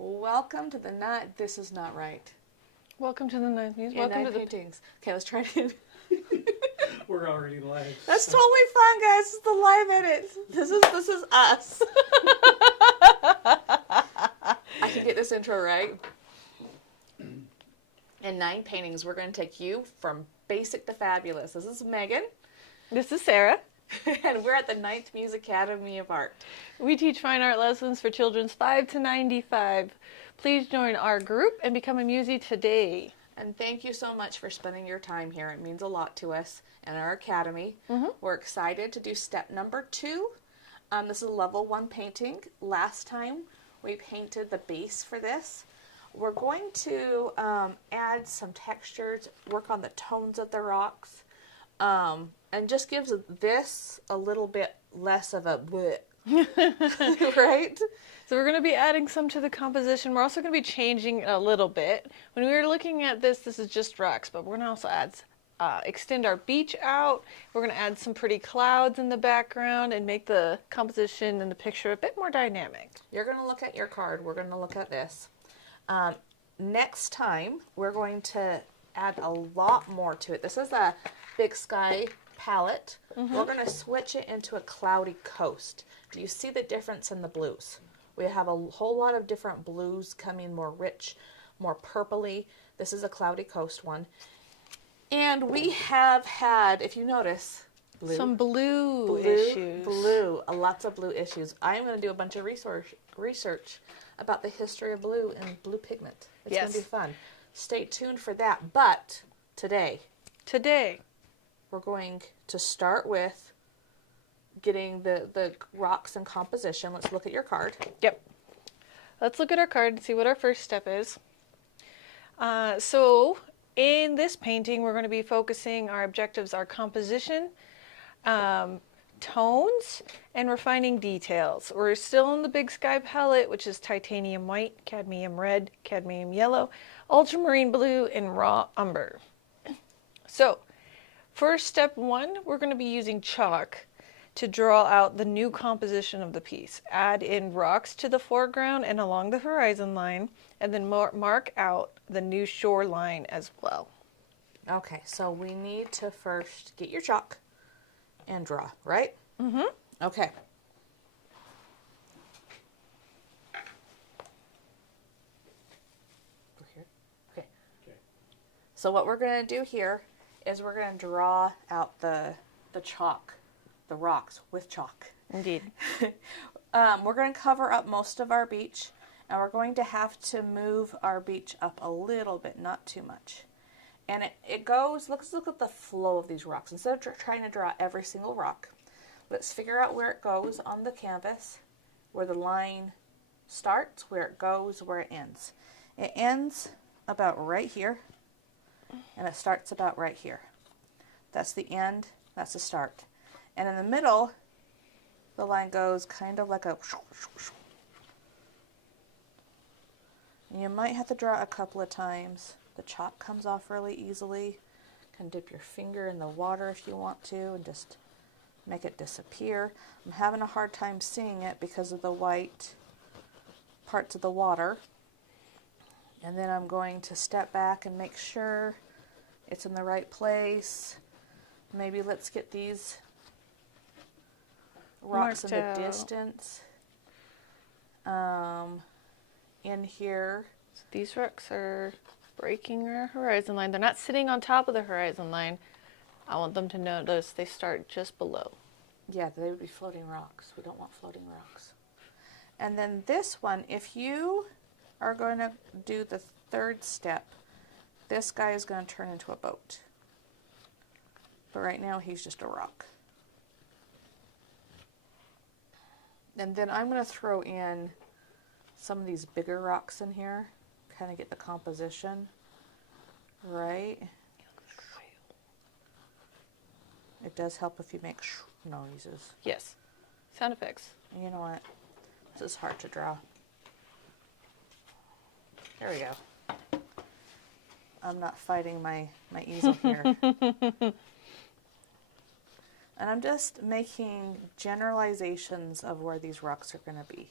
Welcome to the night. This is not right. Welcome to the Ninth Muse. And Welcome to the paintings. Okay, let's try to. We're already live. That's totally fine, guys. This is the live edit. This is us. I can get this intro right. In 9 paintings, we're going to take you from basic to fabulous. This is Megan. This is Sarah. And we're at the 9th Muse Academy of Art. We teach fine art lessons for children 5 to 95. Please join our group and become a Musey today. And thank you so much for spending your time here. It means a lot to us and our academy. We're excited to do step number 2. This is a level 1 painting. Last time we painted the base for this. We're going to add some textures, work on the tones of the rocks, and just gives this a little bit less of a bleh. Right? So we're going to be adding some to the composition. We're also going to be changing it a little bit. When we were looking at this is just rocks, but we're going to also add, extend our beach out. We're going to add some pretty clouds in the background and make the composition and the picture a bit more dynamic. You're going to look at your card. We're going to look at this. Next time, we're going to add a lot more to it. This is a Big Sky palette. We're going to switch it into a cloudy coast. Do you see the difference in the blues? We have a whole lot of different blues coming, more rich, more purpley. This is a cloudy coast one. And we have had, if you notice, some blue issues. Lots of blue issues. I'm going to do a bunch of research about the history of blue and blue pigment. It's going to be fun. Stay tuned for that. But today, we're going to start with getting the rocks in composition. Let's look at your card. Yep. Let's look at our card and see what our first step is. So in this painting, we're going to be focusing our objectives, our composition, tones, and refining details. We're still in the Big Sky palette, which is titanium white, cadmium red, cadmium yellow, ultramarine blue, and raw umber. So for step 1, we're going to be using chalk to draw out the new composition of the piece. Add in rocks to the foreground and along the horizon line, and then mark out the new shoreline as well. Okay, so we need to first get your chalk and draw, right? Okay. Over here. Okay. So what we're going to do here is we're going to draw out the chalk, the rocks with chalk. Indeed. We're going to cover up most of our beach, and we're going to have to move our beach up a little bit, not too much. And it goes, let's look at the flow of these rocks. Instead of trying to draw every single rock, let's figure out where it goes on the canvas, where the line starts, where it goes, where it ends. It ends about right here, and it starts about right here. That's the end, that's the start. And in the middle, the line goes kind of like a... And you might have to draw it a couple of times. The chalk comes off really easily. You can dip your finger in the water if you want to and just make it disappear. I'm having a hard time seeing it because of the white parts of the water. And then I'm going to step back and make sure it's in the right place. Maybe let's get these rocks in the distance. In here. So these rocks are breaking our horizon line. They're not sitting on top of the horizon line. I want them to notice they start just below. Yeah, they would be floating rocks. We don't want floating rocks. And then this one, if you are going to do the 3rd step, this guy is going to turn into a boat. But right now he's just a rock. And then I'm going to throw in some of these bigger rocks in here, kind of get the composition right. It does help if you make noises. Yes. Sound effects. You know what? This is hard to draw. There we go. I'm not fighting my easel here. And I'm just making generalizations of where these rocks are going to be.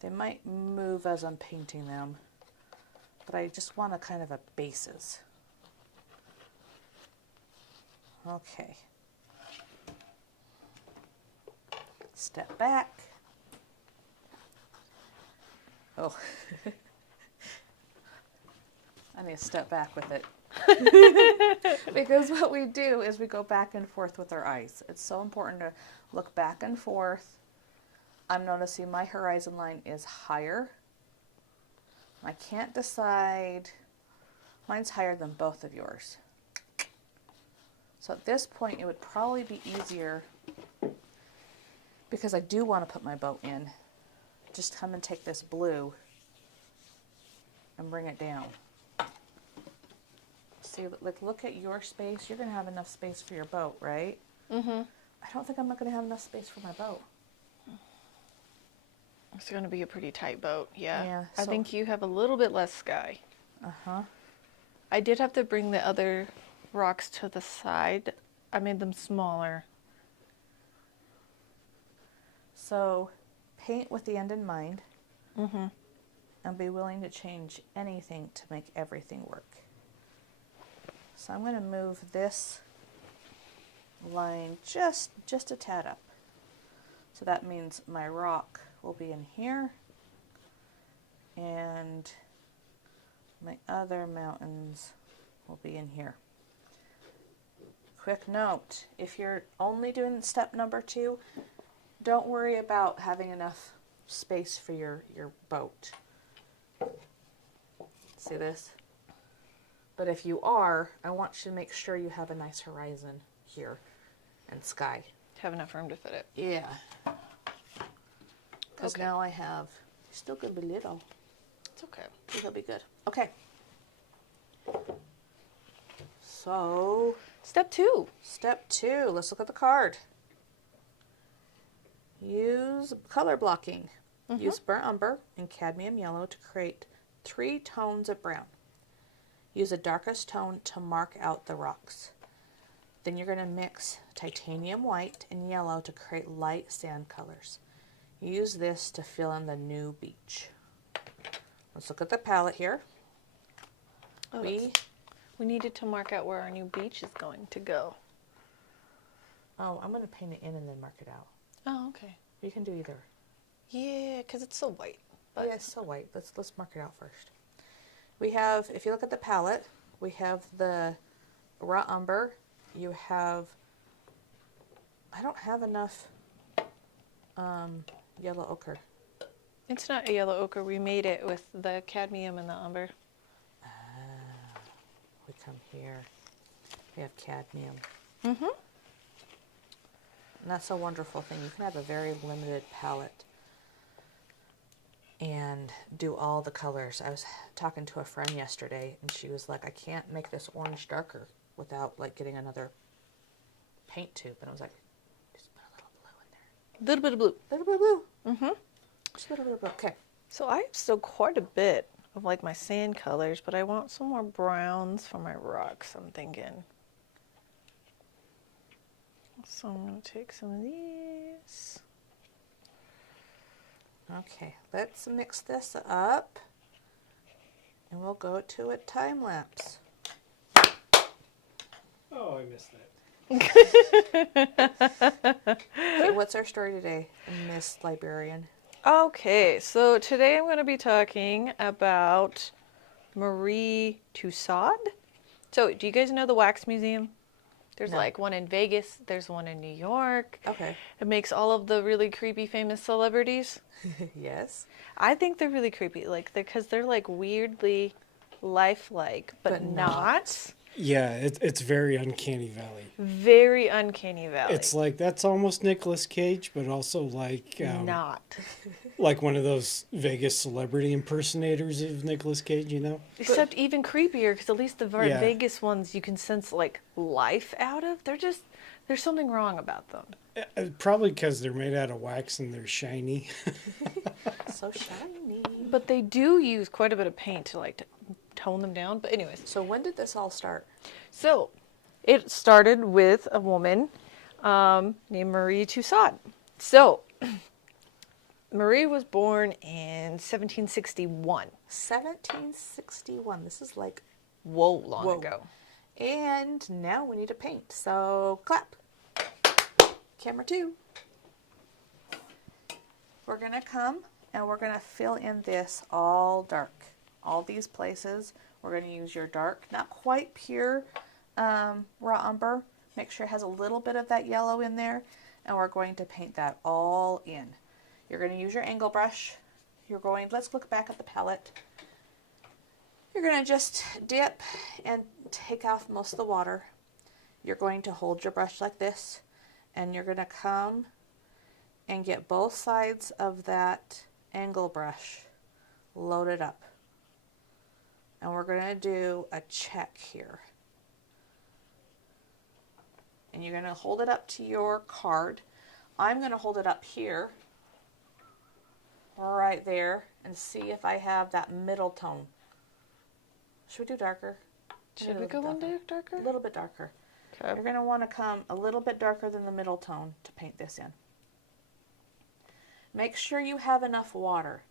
They might move as I'm painting them, but I just want a kind of a bases. Okay. Step back. Oh. I need to step back with it. Because what we do is we go back and forth with our eyes. It's so important to look back and forth. I'm noticing my horizon line is higher. I can't decide. Mine's higher than both of yours. So at this point, it would probably be easier, because I do want to put my boat in. Just come and take this blue and bring it down. See, like, look at your space. You're going to have enough space for your boat, right? Mm-hmm. I don't think I'm not going to have enough space for my boat. It's going to be a pretty tight boat, yeah. Yeah, I so- think you have a little bit less sky. Uh-huh. I did have to bring the other rocks to the side. I made them smaller. So paint with the end in mind. Mm-hmm. And be willing to change anything to make everything work. So I'm going to move this line just a tad up. So that means my rock will be in here, and my other mountains will be in here. Quick note, if you're only doing step number 2, don't worry about having enough space for your boat. See this? But if you are, I want you to make sure you have a nice horizon here and sky. Have enough room to fit it. Yeah. Because Okay. now I have, still gonna be little. It's okay. It'll be good. Okay. So, Step 2. step 2, let's look at the card. Use color blocking. Use burnt umber and cadmium yellow to create 3 tones of brown. Use the darkest tone to mark out the rocks. Then you're going to mix titanium white and yellow to create light sand colors. Use this to fill in the new beach. Let's look at the palette here. Oh, We needed to mark out where our new beach is going to go. I'm going to paint it in and then mark it out. Oh, okay. You can do either. Yeah, because it's so white. But yeah, it's so white. Let's mark it out first. We have, if you look at the palette, we have the raw umber. You have, I don't have enough yellow ochre. It's not a yellow ochre. We made it with the cadmium and the umber. We come here. We have cadmium. Mm-hmm. And that's a wonderful thing. You can have a very limited palette and do all the colors. I was talking to a friend yesterday, and she was like, I can't make this orange darker without like getting another paint tube. And I was like, just put a little blue in there. Little bit of blue. Little bit of blue. Mm-hmm. Just a little bit of blue. Okay. So I have still quite a bit of like my sand colors, but I want some more browns for my rocks, I'm thinking. So I'm going to take some of these. Okay, let's mix this up, and we'll go to a time lapse. Oh, I missed that. Okay, what's our story today, Miss Librarian? Okay, so today I'm going to be talking about Marie Tussaud. So, do you guys know the Wax Museum? There's No. like one in Vegas, there's one in New York. Okay. It makes all of the really creepy famous celebrities. Yes. I think they're really creepy, like because they're like weirdly lifelike, but But not. Yeah, it's very uncanny valley. Very uncanny valley. It's like that's almost Nicolas Cage, but also like not. like one of those Vegas celebrity impersonators of Nicolas Cage, you know? Except even creepier, because at least the Yeah. Vegas ones you can sense like life out of. There's something wrong about them. Probably because they're made out of wax and they're shiny. So shiny. But they do use quite a bit of paint to like to tone them down. But anyways, So when did this all start? so it started with a woman named Marie Tussaud. So Marie was born in 1761. 1761. This is like, Whoa, long whoa. ago. And now we need to paint. So clap. Camera 2. We're going to come and we're going to fill in this all dark. All these places, we're going to use your dark, not quite pure raw umber. Make sure it has a little bit of that yellow in there. And we're going to paint that all in. You're going to use your angle brush. Let's look back at the palette. You're going to just dip and take off most of the water. You're going to hold your brush like this, and you're going to come and get both sides of that angle brush loaded up. And we're going to do a check here. And you're going to hold it up to your card. I'm going to hold it up here, right there, and see if I have that middle tone. Should we do darker? Should we go one darker? A little bit darker. Okay. You're going to want to come a little bit darker than the middle tone to paint this in. Make sure you have enough water.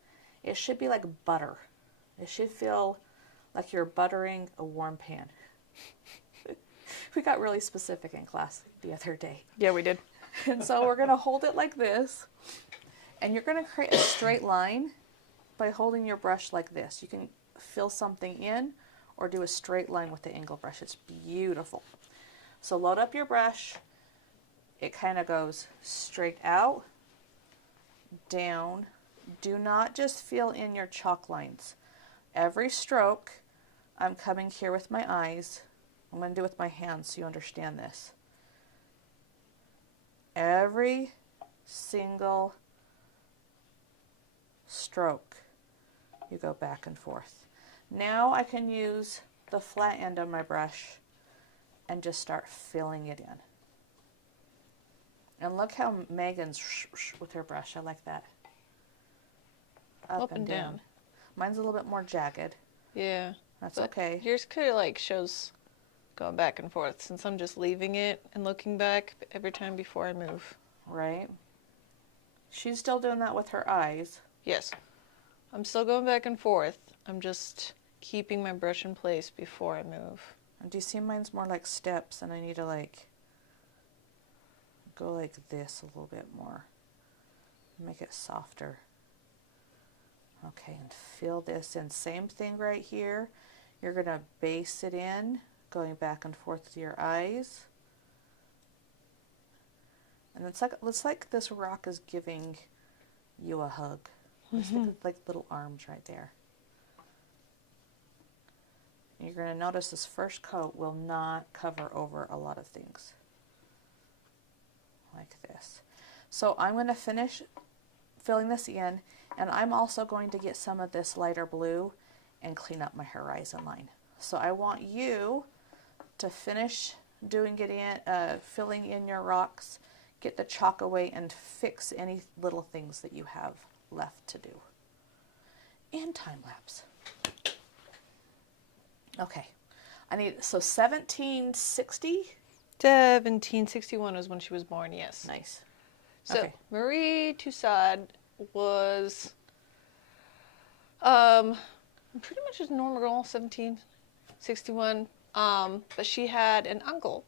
It should be like butter. It should feel like you're buttering a warm pan. We got really specific in class the other day. Yeah, we did. And so we're going to hold it like this. And you're going to create a straight line by holding your brush like this. You can fill something in or do a straight line with the angle brush. It's beautiful. So load up your brush. It kind of goes straight out, down. Do not just fill in your chalk lines. Every stroke, I'm coming here with my eyes. I'm going to do it with my hands so you understand this. Every single stroke, you go back and forth. Now I can use the flat end of my brush and just start filling it in. And look how Megan's with her brush. I like that. Up and down. Mine's a little bit more jagged. Yeah. That's okay. Yours kind of like shows going back and forth, since I'm just leaving it and looking back every time before I move. Right. She's still doing that with her eyes. Yes. I'm still going back and forth. I'm just keeping my brush in place before I move. And do you see mine's more like steps, and I need to like go like this a little bit more. Make it softer. Okay, and fill this in. Same thing right here. You're going to base it in, going back and forth with your eyes. And it's like this rock is giving you a hug. It's like little arms right there. You're going to notice this first coat will not cover over a lot of things. Like this. So I'm going to finish filling this in, and I'm also going to get some of this lighter blue and clean up my horizon line. So I want you to finish doing it in, filling in your rocks, get the chalk away, and fix any little things that you have left to do. And time lapse. Okay, so 1760? 1761 was when she was born, yes. Nice. So, Okay. Marie Tussaud was pretty much just a normal girl, 1761. But she had an uncle,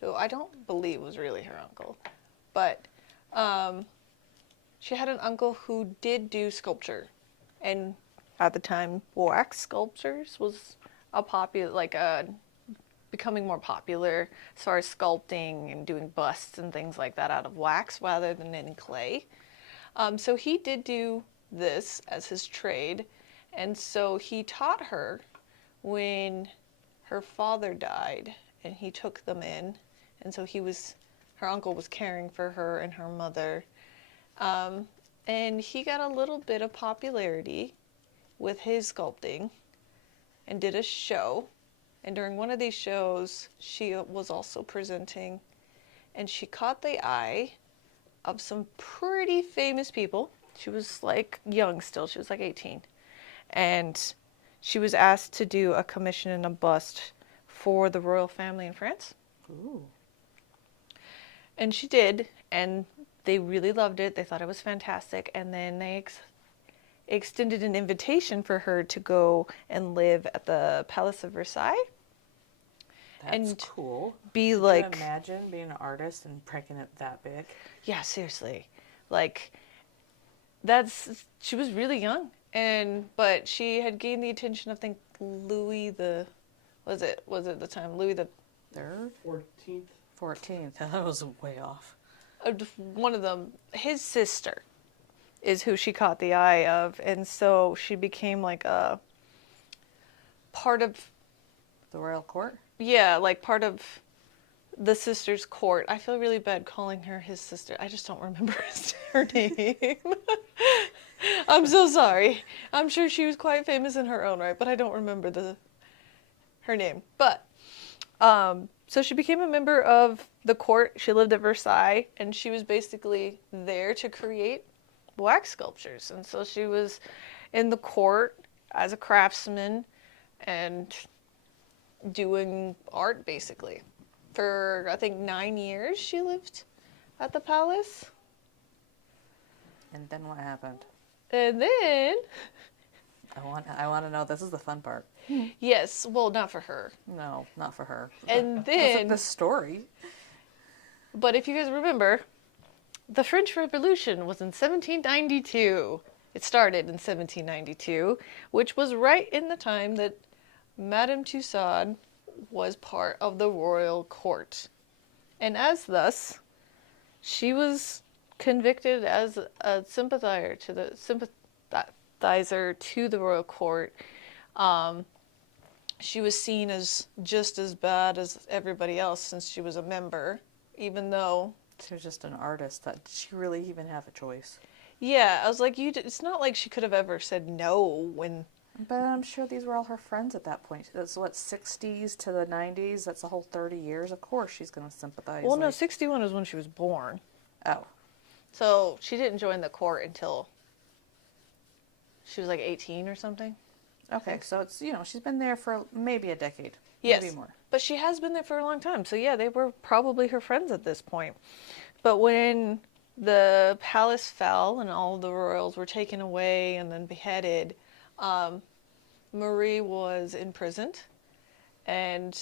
who I don't believe was really her uncle. But she had an uncle who did do sculpture. And at the time, wax sculptures was becoming more popular as far as sculpting and doing busts and things like that out of wax rather than in clay. So he did do this as his trade, and so he taught her when her father died, and he took them in, and so her uncle was caring for her and her mother, and he got a little bit of popularity with his sculpting and did a show. And during one of these shows, she was also presenting, and she caught the eye of some pretty famous people. She was like young still, she was like 18. And she was asked to do a commission and a bust for the royal family in France. Ooh. And she did, and they really loved it. They thought it was fantastic. And then they extended an invitation for her to go and live at the Palace of Versailles. That's And cool. be Could like, you imagine being an artist and breaking it that big? yeah, seriously. Like, she was really young. But she had gained the attention of, I think, Louis the, was it the time? Louis the Third? 14th. 14th. That was way off. one of them, his sister is who she caught the eye of. And so she became like a part of, The royal court? yeah, like part of the sister's court. I feel really bad calling her his sister. I just don't remember her name. I'm so sorry. I'm sure she was quite famous in her own right, but I don't remember her name. But so she became a member of the court. She lived at Versailles, and she was basically there to create wax sculptures. And so she was in the court as a craftsman and doing art, basically. For, I think, 9 years she lived at the palace. And then what happened? And then, I want to know. This is the fun part. yes, well, not for her. No, not for her. And That's then, the story. but if you guys remember, the French Revolution was in 1792. It started in 1792, which was right in the time that Madame Tussaud was part of the royal court. And as thus, she was convicted as a sympathizer to the royal court. She was seen as just as bad as everybody else since she was a member, even though She was just an artist. Did she really even have a choice? yeah, I was like, it's not like she could have ever said no when. But I'm sure these were all her friends at that point. That's what, 60s to the 90s? That's a whole 30 years. Of course she's going to sympathize. Well, no, 61 is when she was born. Oh. So she didn't join the court until she was like 18 or something. Okay, so it's, she's been there for maybe a decade. Yes. Maybe more. But she has been there for a long time. So yeah, they were probably her friends at this point. But when the palace fell and all the royals were taken away and then beheaded, Marie was imprisoned. But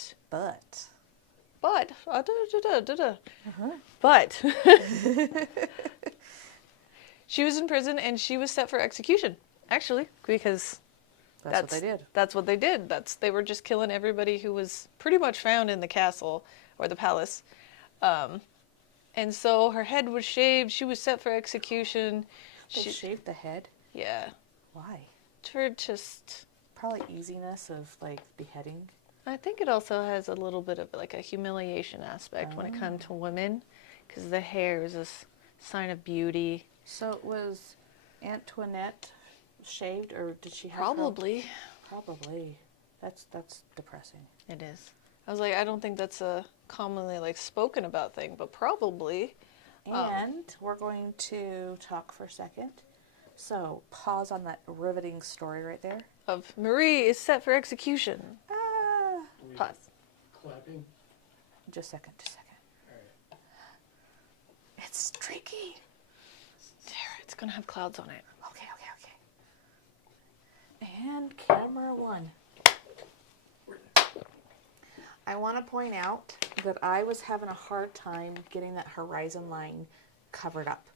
she was in prison and she was set for execution, actually, because That's what they did. That's what they did. They were just killing everybody who was pretty much found in the castle or the palace. And so her head was shaved. She was set for execution. She shaved the head? Yeah. Why? For just... Probably easiness of, beheading. I think it also has a little bit of, a humiliation aspect when it comes to women. Because the hair is a sign of beauty. So was Antoinette shaved, or did she have Probably. Probably. That's depressing. It is. I was like, I don't think that's a commonly spoken about thing, but probably. And we're going to talk for a second. So pause on that riveting story right there. Of Marie is set for execution. Ah. Pause. Clapping. Just a second. All right. It's streaky. There, it's gonna have clouds on it. Okay. And camera one. I want to point out that I was having a hard time getting that horizon line covered up.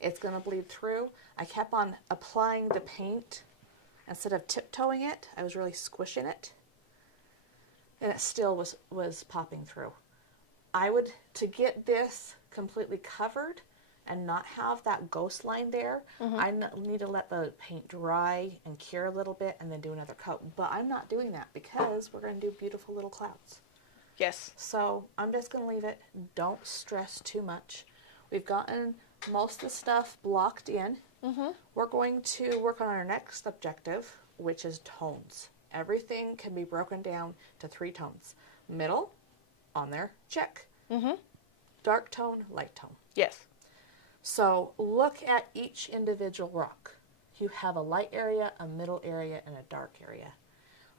It's going to bleed through. I kept on applying the paint. Instead of tiptoeing it, I was really squishing it. And it still was popping through. To get this completely covered and not have that ghost line there, I need to let the paint dry and cure a little bit and then do another coat. But I'm not doing that because we're going to do beautiful little clouds. Yes. So I'm just going to leave it. Don't stress too much. We've gotten most of the stuff blocked in. We're going to work on our next objective, which is tones. Everything can be broken down to 3 tones. Middle, on there, check. Dark tone, light tone. Yes. So look at each individual rock. You have a light area, a middle area, and a dark area.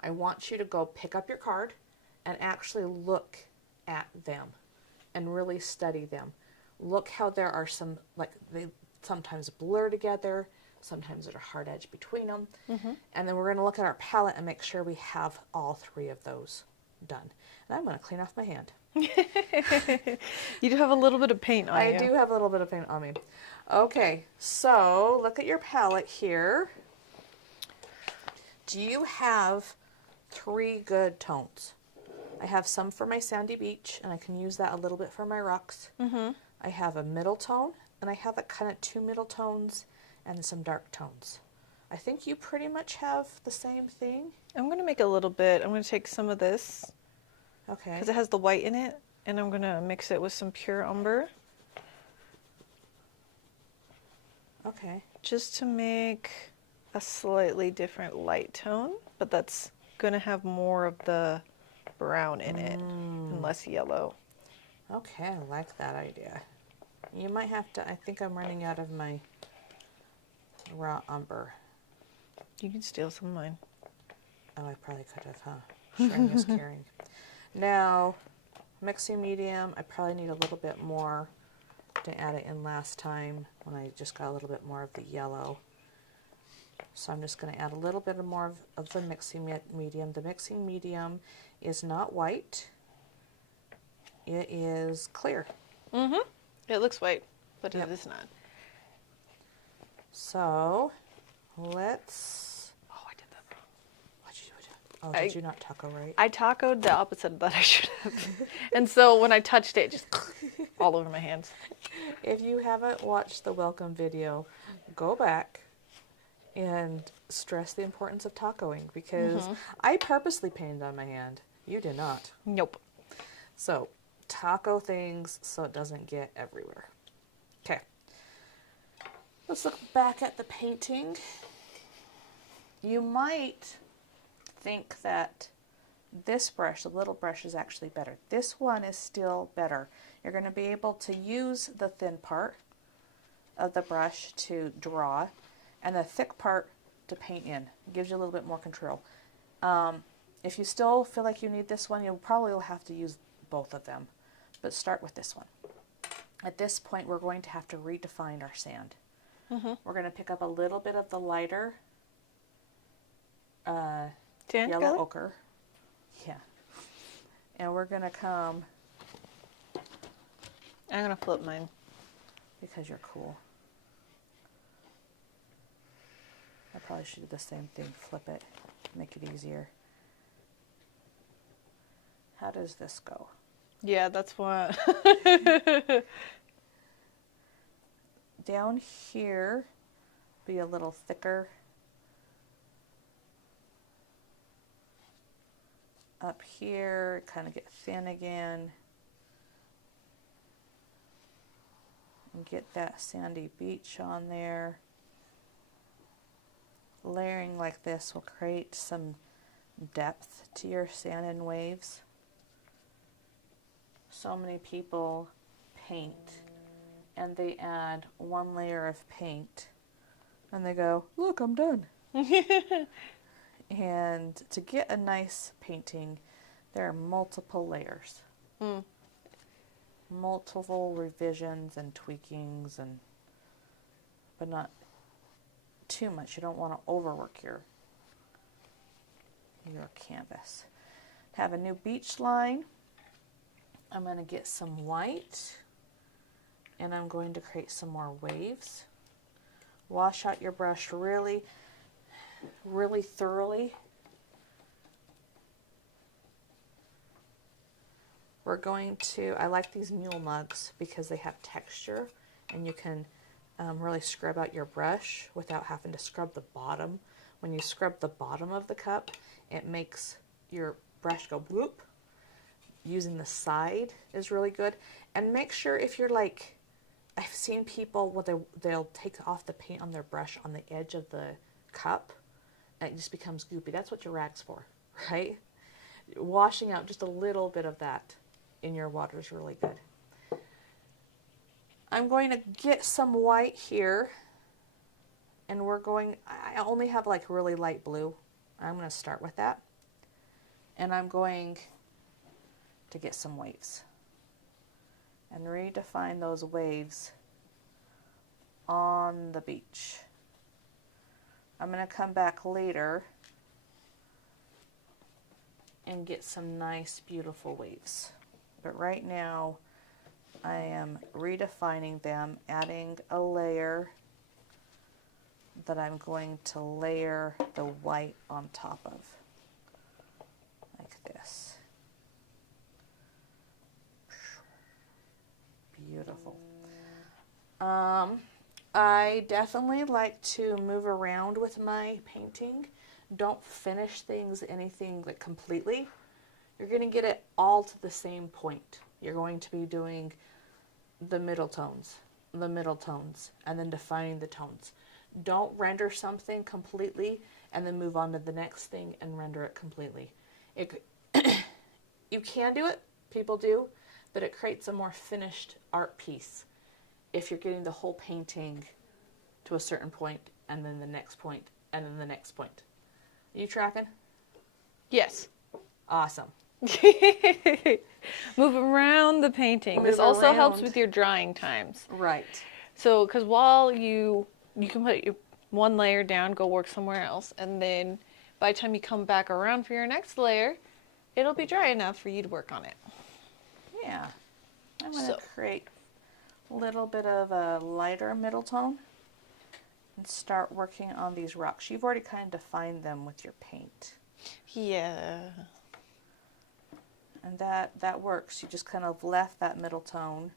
I want you to go pick up your card and actually look at them and really study them. look how there are some, like, they sometimes blur together, sometimes there's a hard edge between them. And then we're going to look at our palette and make sure we have all three of those done. And I'm going to clean off my hand. You do have a little bit of paint on you. I do have a little bit of paint on me. Okay, so look at your palette here. Do you have three good tones? I have some for my sandy beach, and I can use that a little bit for my rocks. I have a middle tone, and I have a kind of two middle tones and some dark tones. I think you pretty much have the same thing. I'm going to make a little bit. I'm going to take some of this, Okay. because it has the white in it, and I'm going to mix it with some pure umber, Okay. just to make a slightly different light tone, but that's going to have more of the brown in it and less yellow. Okay, I like that idea. You might have to, I think I'm running out of my raw umber. You can steal some of mine. Oh, I probably could have, huh? Sharing is caring. Now, mixing medium, I probably need a little bit more to add it in last time when I just got a little bit more of the yellow. So I'm just going to add a little bit more of the mixing medium. The mixing medium is not white. It is clear. It looks white, but Yep. it is not. So let's... Oh, I did that wrong. What'd you do? Oh, did you not taco right? I tacoed the opposite of that I should have. And so when I touched it, just all over my hands. If you haven't watched the welcome video, go back and stress the importance of tacoing, because I purposely painted on my hand. You did not. Nope. So taco things so it doesn't get everywhere. Okay. Let's look back at the painting. You might think that this brush, the little brush, is actually better. This one is still better. You're going to be able to use the thin part of the brush to draw and the thick part to paint in. It gives you a little bit more control. If you still feel like you need this one, you'll probably will have to use both of them, but start with this one. At this point, we're going to have to redefine our sand. We're going to pick up a little bit of the lighter Tan yellow color? ochre. Yeah. And we're going to come, I'm going to flip mine. because you're cool. I probably should do the same thing. Flip it. Make it easier. How does this go? Yeah, that's what. Down here, be a little thicker. Up here, kind of get thin again. And get that sandy beach on there. Layering like this will create some depth to your sand and waves. So many people paint and they add one layer of paint and they go, look, I'm done. And to get a nice painting, there are multiple layers. Multiple revisions and tweakings, but not too much. You don't want to overwork your canvas. Have a new beach line. I'm going to get some white and I'm going to create some more waves. Wash out your brush really, really thoroughly. We're going to, I like these mule mugs because they have texture and you can really scrub out your brush without having to scrub the bottom. When you scrub the bottom of the cup, it makes your brush go bloop. Using the side is really good. And make sure if you're like, I've seen people where they'll take off the paint on their brush on the edge of the cup and it just becomes goopy. That's what your rag's for, right? Washing out just a little bit of that in your water is really good. I'm going to get some white here and I only have like really light blue. I'm going to start with that. And I'm going to get some waves. and redefine those waves on the beach. I'm going to come back later and get some nice, beautiful waves. But right now, I am redefining them, adding a layer that I'm going to layer the white on top of, like this. Beautiful. I definitely like to move around with my painting. Don't finish anything like completely. You're going to get it all to the same point. You're going to be doing the middle tones, and then defining the tones. Don't render something completely and then move on to the next thing and render it completely. You can do it, people do, but it creates a more finished art piece if you're getting the whole painting to a certain point and then the next point and then the next point. Are you tracking? Yes. Awesome. Move around the painting. This also helps with your drying times. Right. So, because while you can put your one layer down, go work somewhere else, and then by the time you come back around for your next layer, it'll be dry enough for you to work on it. Yeah. I'm going to create a little bit of a lighter middle tone and start working on these rocks. You've already kind of defined them with your paint. Yeah. And that works. You just kind of left that middle tone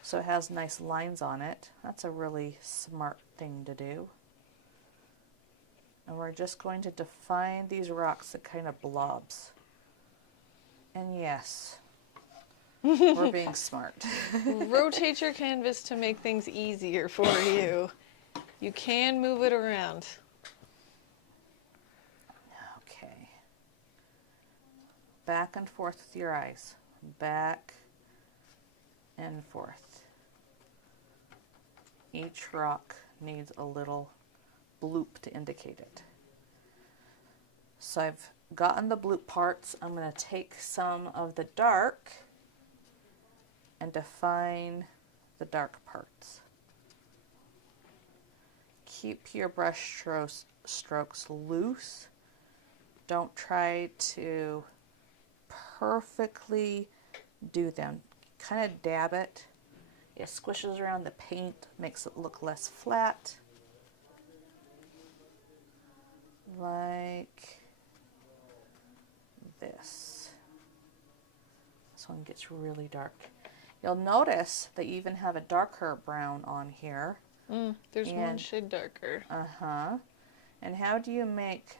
so it has nice lines on it. That's a really smart thing to do. And we're just going to define these rocks at kind of blobs. And yes, we're being smart. Rotate your canvas to make things easier for you. You can move it around. Okay. Back and forth with your eyes. Back and forth. Each rock needs a little bloop to indicate it. So I've gotten the bloop parts. I'm going to take some of the dark and define the dark parts. Keep your brush strokes loose. Don't try to perfectly do them. Kind of dab it. It squishes around the paint, makes it look less flat. Like this. This one gets really dark. You'll notice that you even have a darker brown on here. There's one shade darker. Uh-huh. And how do you make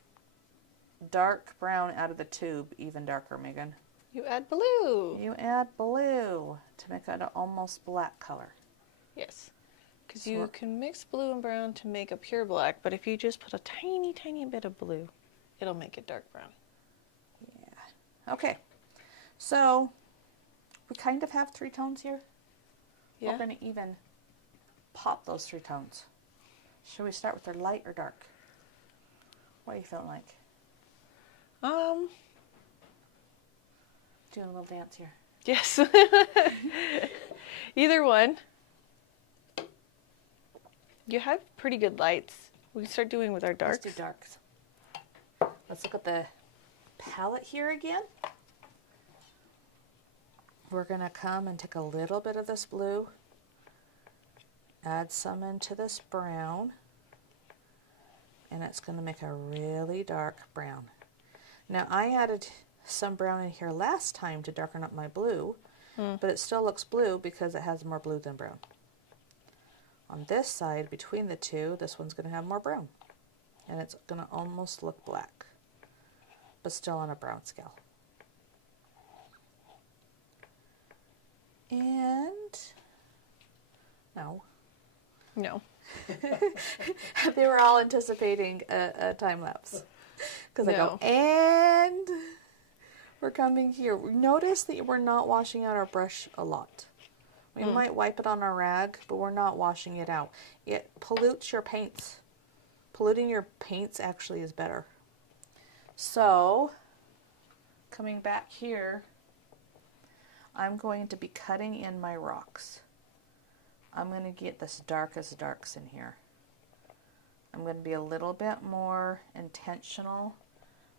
dark brown out of the tube even darker, Megan? You add blue. You add blue to make it an almost black color. Yes. Because you can mix blue and brown to make a pure black, but if you just put a tiny, tiny bit of blue, it'll make it dark brown. Yeah. Okay. So we kind of have 3 tones here. Yeah. We're going to even pop those 3 tones. Should we start with their light or dark? What are you feeling like? Doing a little dance here. Yes. Either one. You have pretty good lights. We can start doing with our darks. Let's do darks. Let's look at the palette here again. We're going to come and take a little bit of this blue, add some into this brown, and it's going to make a really dark brown. Now I added some brown in here last time to darken up my blue, but it still looks blue because it has more blue than brown. On this side, between the two, this one's going to have more brown, and it's going to almost look black, but still on a brown scale. And no. They were all anticipating a time lapse. Because I go, and we're coming here. Notice that we're not washing out our brush a lot. We might wipe it on our rag, but we're not washing it out. It pollutes your paints. Polluting your paints actually is better. So, coming back here, I'm going to be cutting in my rocks. I'm going to get this darkest darks in here. I'm going to be a little bit more intentional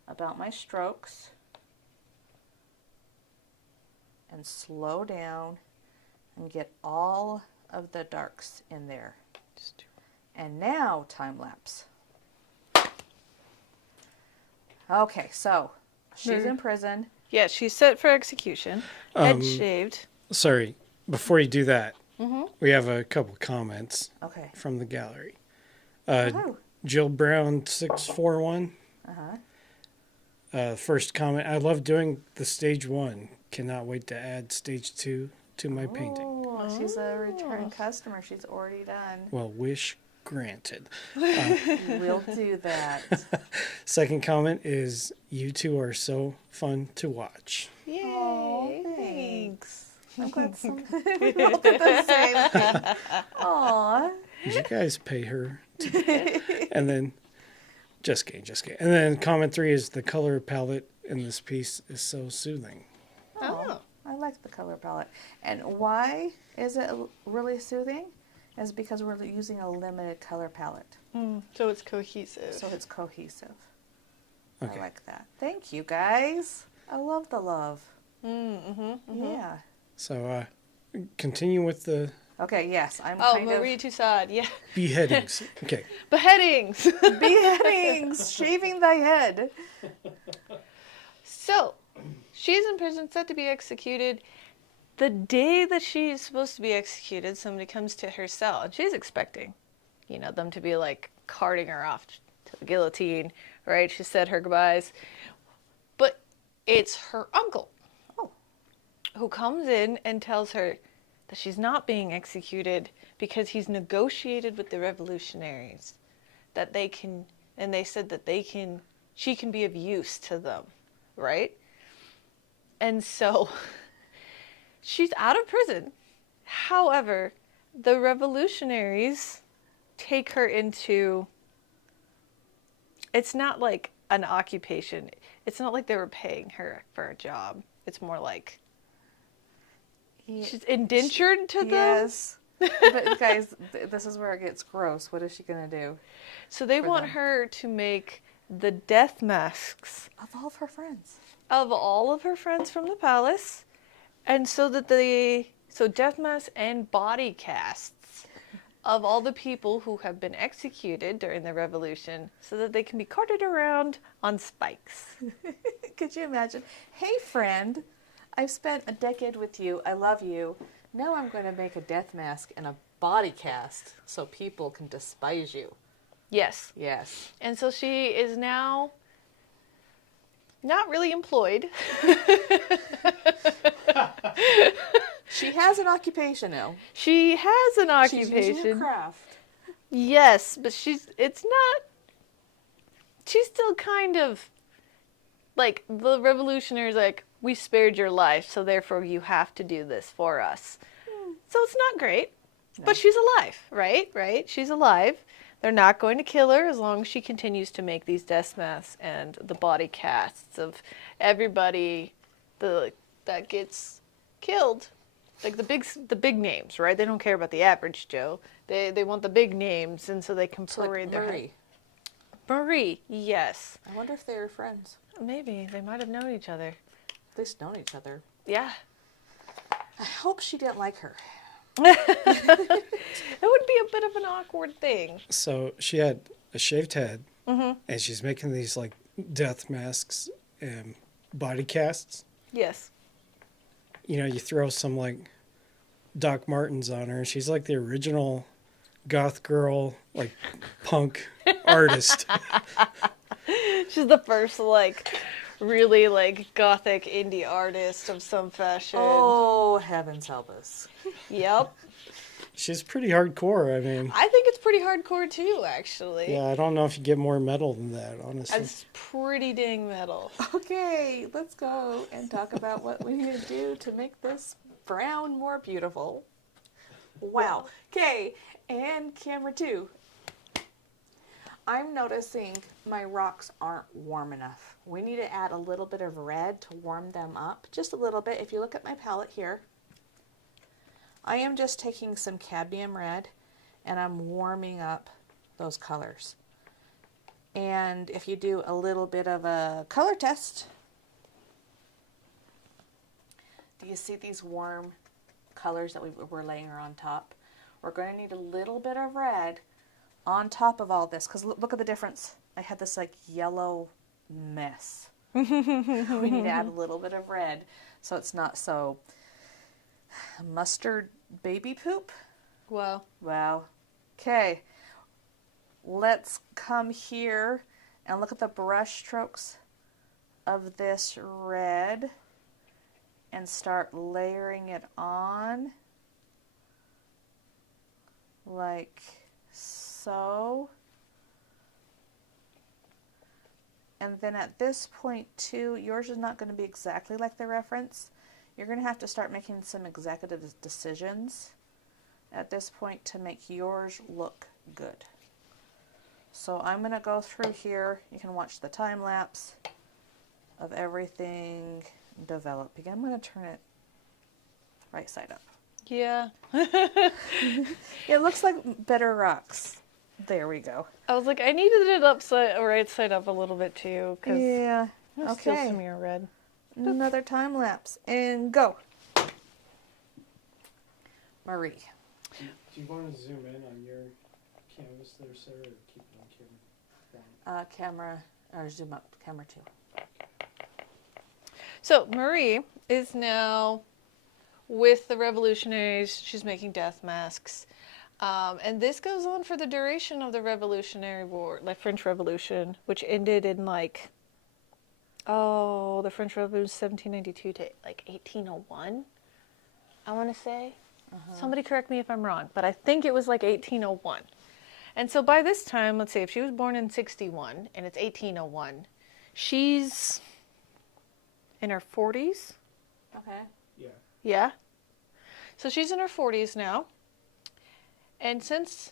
about my strokes and slow down and get all of the darks in there. And now time lapse. Okay, so she's in prison. Yeah, she's set for execution. Head shaved. Sorry, before you do that, we have a couple comments Okay. from the gallery. Oh. Jill Brown 641. First comment: I love doing the stage 1. Cannot wait to add stage 2 to my painting. Oh, she's a return customer. She's already done. Well, wish granted. We'll do that. Second comment is, you two are so fun to watch. Yay! Oh, thanks. I'm glad we both did the same thing. Aw. Did you guys pay her? And then, just kidding. And then comment 3 is, the color palette in this piece is so soothing. Oh, I like the color palette. And why is it really soothing? Is because we're using a limited color palette. So it's cohesive. So it's cohesive. Okay. I like that. Thank you, guys. I love the love. Yeah. So, continue with the Okay, yes. I'm Oh, kind Marie Tussaud, yeah. beheadings. Okay. Beheadings. of beheadings, shaving thy head. So, she's in prison, set to be executed. The day that she's supposed to be executed, somebody comes to her cell, and she's expecting, them to be like carting her off to the guillotine, right? She said her goodbyes. But it's her uncle who comes in and tells her that she's not being executed because he's negotiated with the revolutionaries that they can, and they said that she can be of use to them, right? And so she's out of prison. However, the revolutionaries take her into, it's not like an occupation. It's not like they were paying her for a job. It's more like she's indentured to them. Yes. But guys, this is where it gets gross. What is she going to do? So they want her to make the death masks Of all of her friends. of all of her friends from the palace, and so death masks and body casts of all the people who have been executed during the revolution, so that they can be carted around on spikes. Could you imagine? Hey, friend, I've spent a decade with you. I love you. Now I'm going to make a death mask and a body cast so people can despise you. Yes. Yes. And so she is now not really employed. She has an occupation now. She has an She's using her occupation. craft. Yes, but she's still kind of like, the revolutionaries, like, we spared your life, so therefore you have to do this for us. So it's not great, but she's alive, right? Right? She's alive. They're not going to kill her as long as she continues to make these death masks and the body casts of everybody that gets killed. Like the big names, right? They don't care about the average Joe. They want the big names, and so they can parade their head. Marie, yes. I wonder if they were friends. Maybe. They might have known each other. At least known each other. Yeah. I hope she didn't like her. It would be a bit of an awkward thing. So she had a shaved head, and she's making these like death masks and body casts. Yes. You throw some like Doc Martens on her, and she's like the original goth girl, like punk artist. She's the first, like, really, like, gothic indie artist of some fashion. Oh, heavens help us. Yep. She's pretty hardcore. I mean, I think it's pretty hardcore, too, actually. yeah, I don't know if you get more metal than that, honestly. It's pretty dang metal. Okay, let's go and talk about what we need to do to make this brown more beautiful. Wow. Okay, and camera 2. I'm noticing my rocks aren't warm enough. We need to add a little bit of red to warm them up, just a little bit. If you look at my palette here, I am just taking some cadmium red and I'm warming up those colors. And if you do a little bit of a color test, do you see these warm colors that we're laying on top? We're going to need a little bit of red on top of all this, because look at the difference. I had this like yellow mess. We need to add a little bit of red so it's not so mustard baby poop. Well, Wow. Okay. Let's come here and look at the brush strokes of this red and start layering it on like so. And then at this point too, yours is not going to be exactly like the reference. You're going to have to start making some executive decisions at this point to make yours look good. So I'm going to go through here. You can watch the time lapse of everything developing. I'm going to turn it right side up. yeah. It looks like better rocks. There we go. I was like, I needed it right side up a little bit too, because Yeah. I'll steal Okay. some of your red. Another time lapse and go. Marie. Do you want to zoom in on your canvas there, Sarah, or keep it on camera? Camera, or zoom up, camera 2. So Marie is now with the revolutionaries. She's making death masks. And this goes on for the duration of the Revolutionary War, like French Revolution, which ended in like, the French Revolution 1792 to like 1801, I want to say. Somebody correct me if I'm wrong, but I think it was like 1801. And so by this time, let's see, if she was born in 61 and it's 1801, she's in her 40s. Okay. Yeah. Yeah. So she's in her 40s now. And since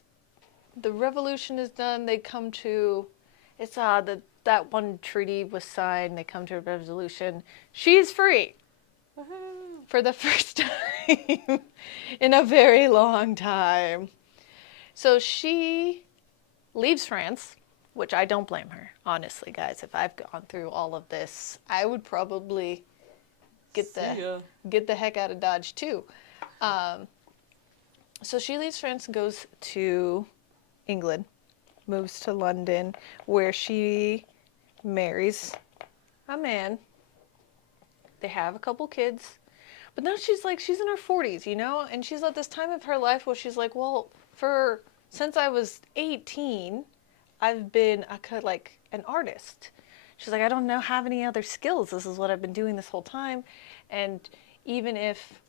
the revolution is done, they come to, it's that one treaty was signed, they come to a resolution. She's free. Woohoo. For the first time in a very long time. So she leaves France, which I don't blame her. Honestly, guys, if I've gone through all of this, I would probably get the heck out of Dodge too. So she leaves France and goes to England, moves to London, where she marries a man. They have a couple kids. But now she's in her 40s, you know? And she's at this time of her life where she's like, well, since I was 18, I've been an artist. She's like, I don't have any other skills. This is what I've been doing this whole time. And even if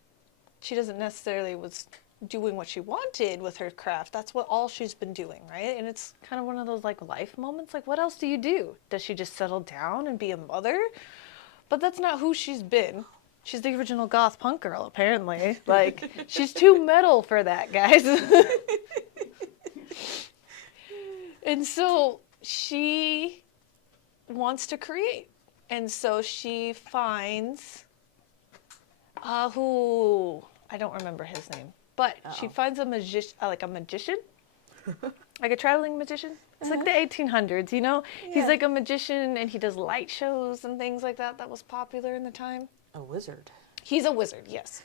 she doesn't necessarily was doing what she wanted with her craft, that's all she's been doing, right? And it's kind of one of those like life moments. Like, what else do you do? Does she just settle down and be a mother? But that's not who she's been. She's the original goth punk girl, apparently. Like, she's too metal for that, guys. And so she wants to create. And so she finds, I don't remember his name, but she finds a magician, like a traveling magician. It's like the 1800s, you know? Yeah. He's like a magician and he does light shows and things like that. That was popular in the time. A wizard. He's a wizard, yes.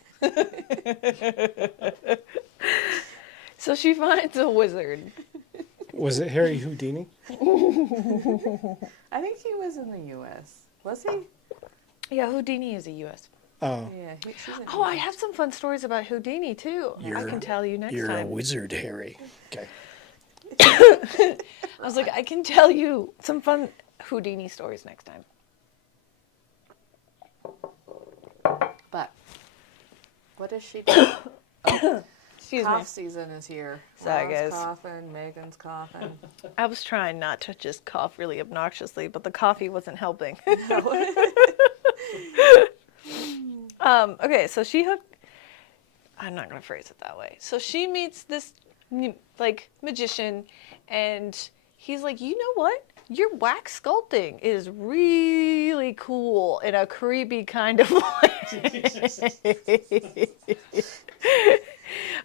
So she finds a wizard. Was it Harry Houdini? I think he was in the U.S. Was he? Yeah, Houdini is a U.S. Oh, Yeah. She's in Oh, I have some fun stories about Houdini, too. I can tell you next you're a time. wizard, Harry. Okay. I was like, I can tell you some fun Houdini stories next time. But what does she do? Excuse me. Cough season is here. Sorry, Ron's guys. coughing. Megan's coughing. I was trying not to just cough really obnoxiously, but the coffee wasn't helping. Okay, so I'm not going to phrase it that way. So she meets this, like, magician, and he's like, you know what? Your wax sculpting is really cool in a creepy kind of way.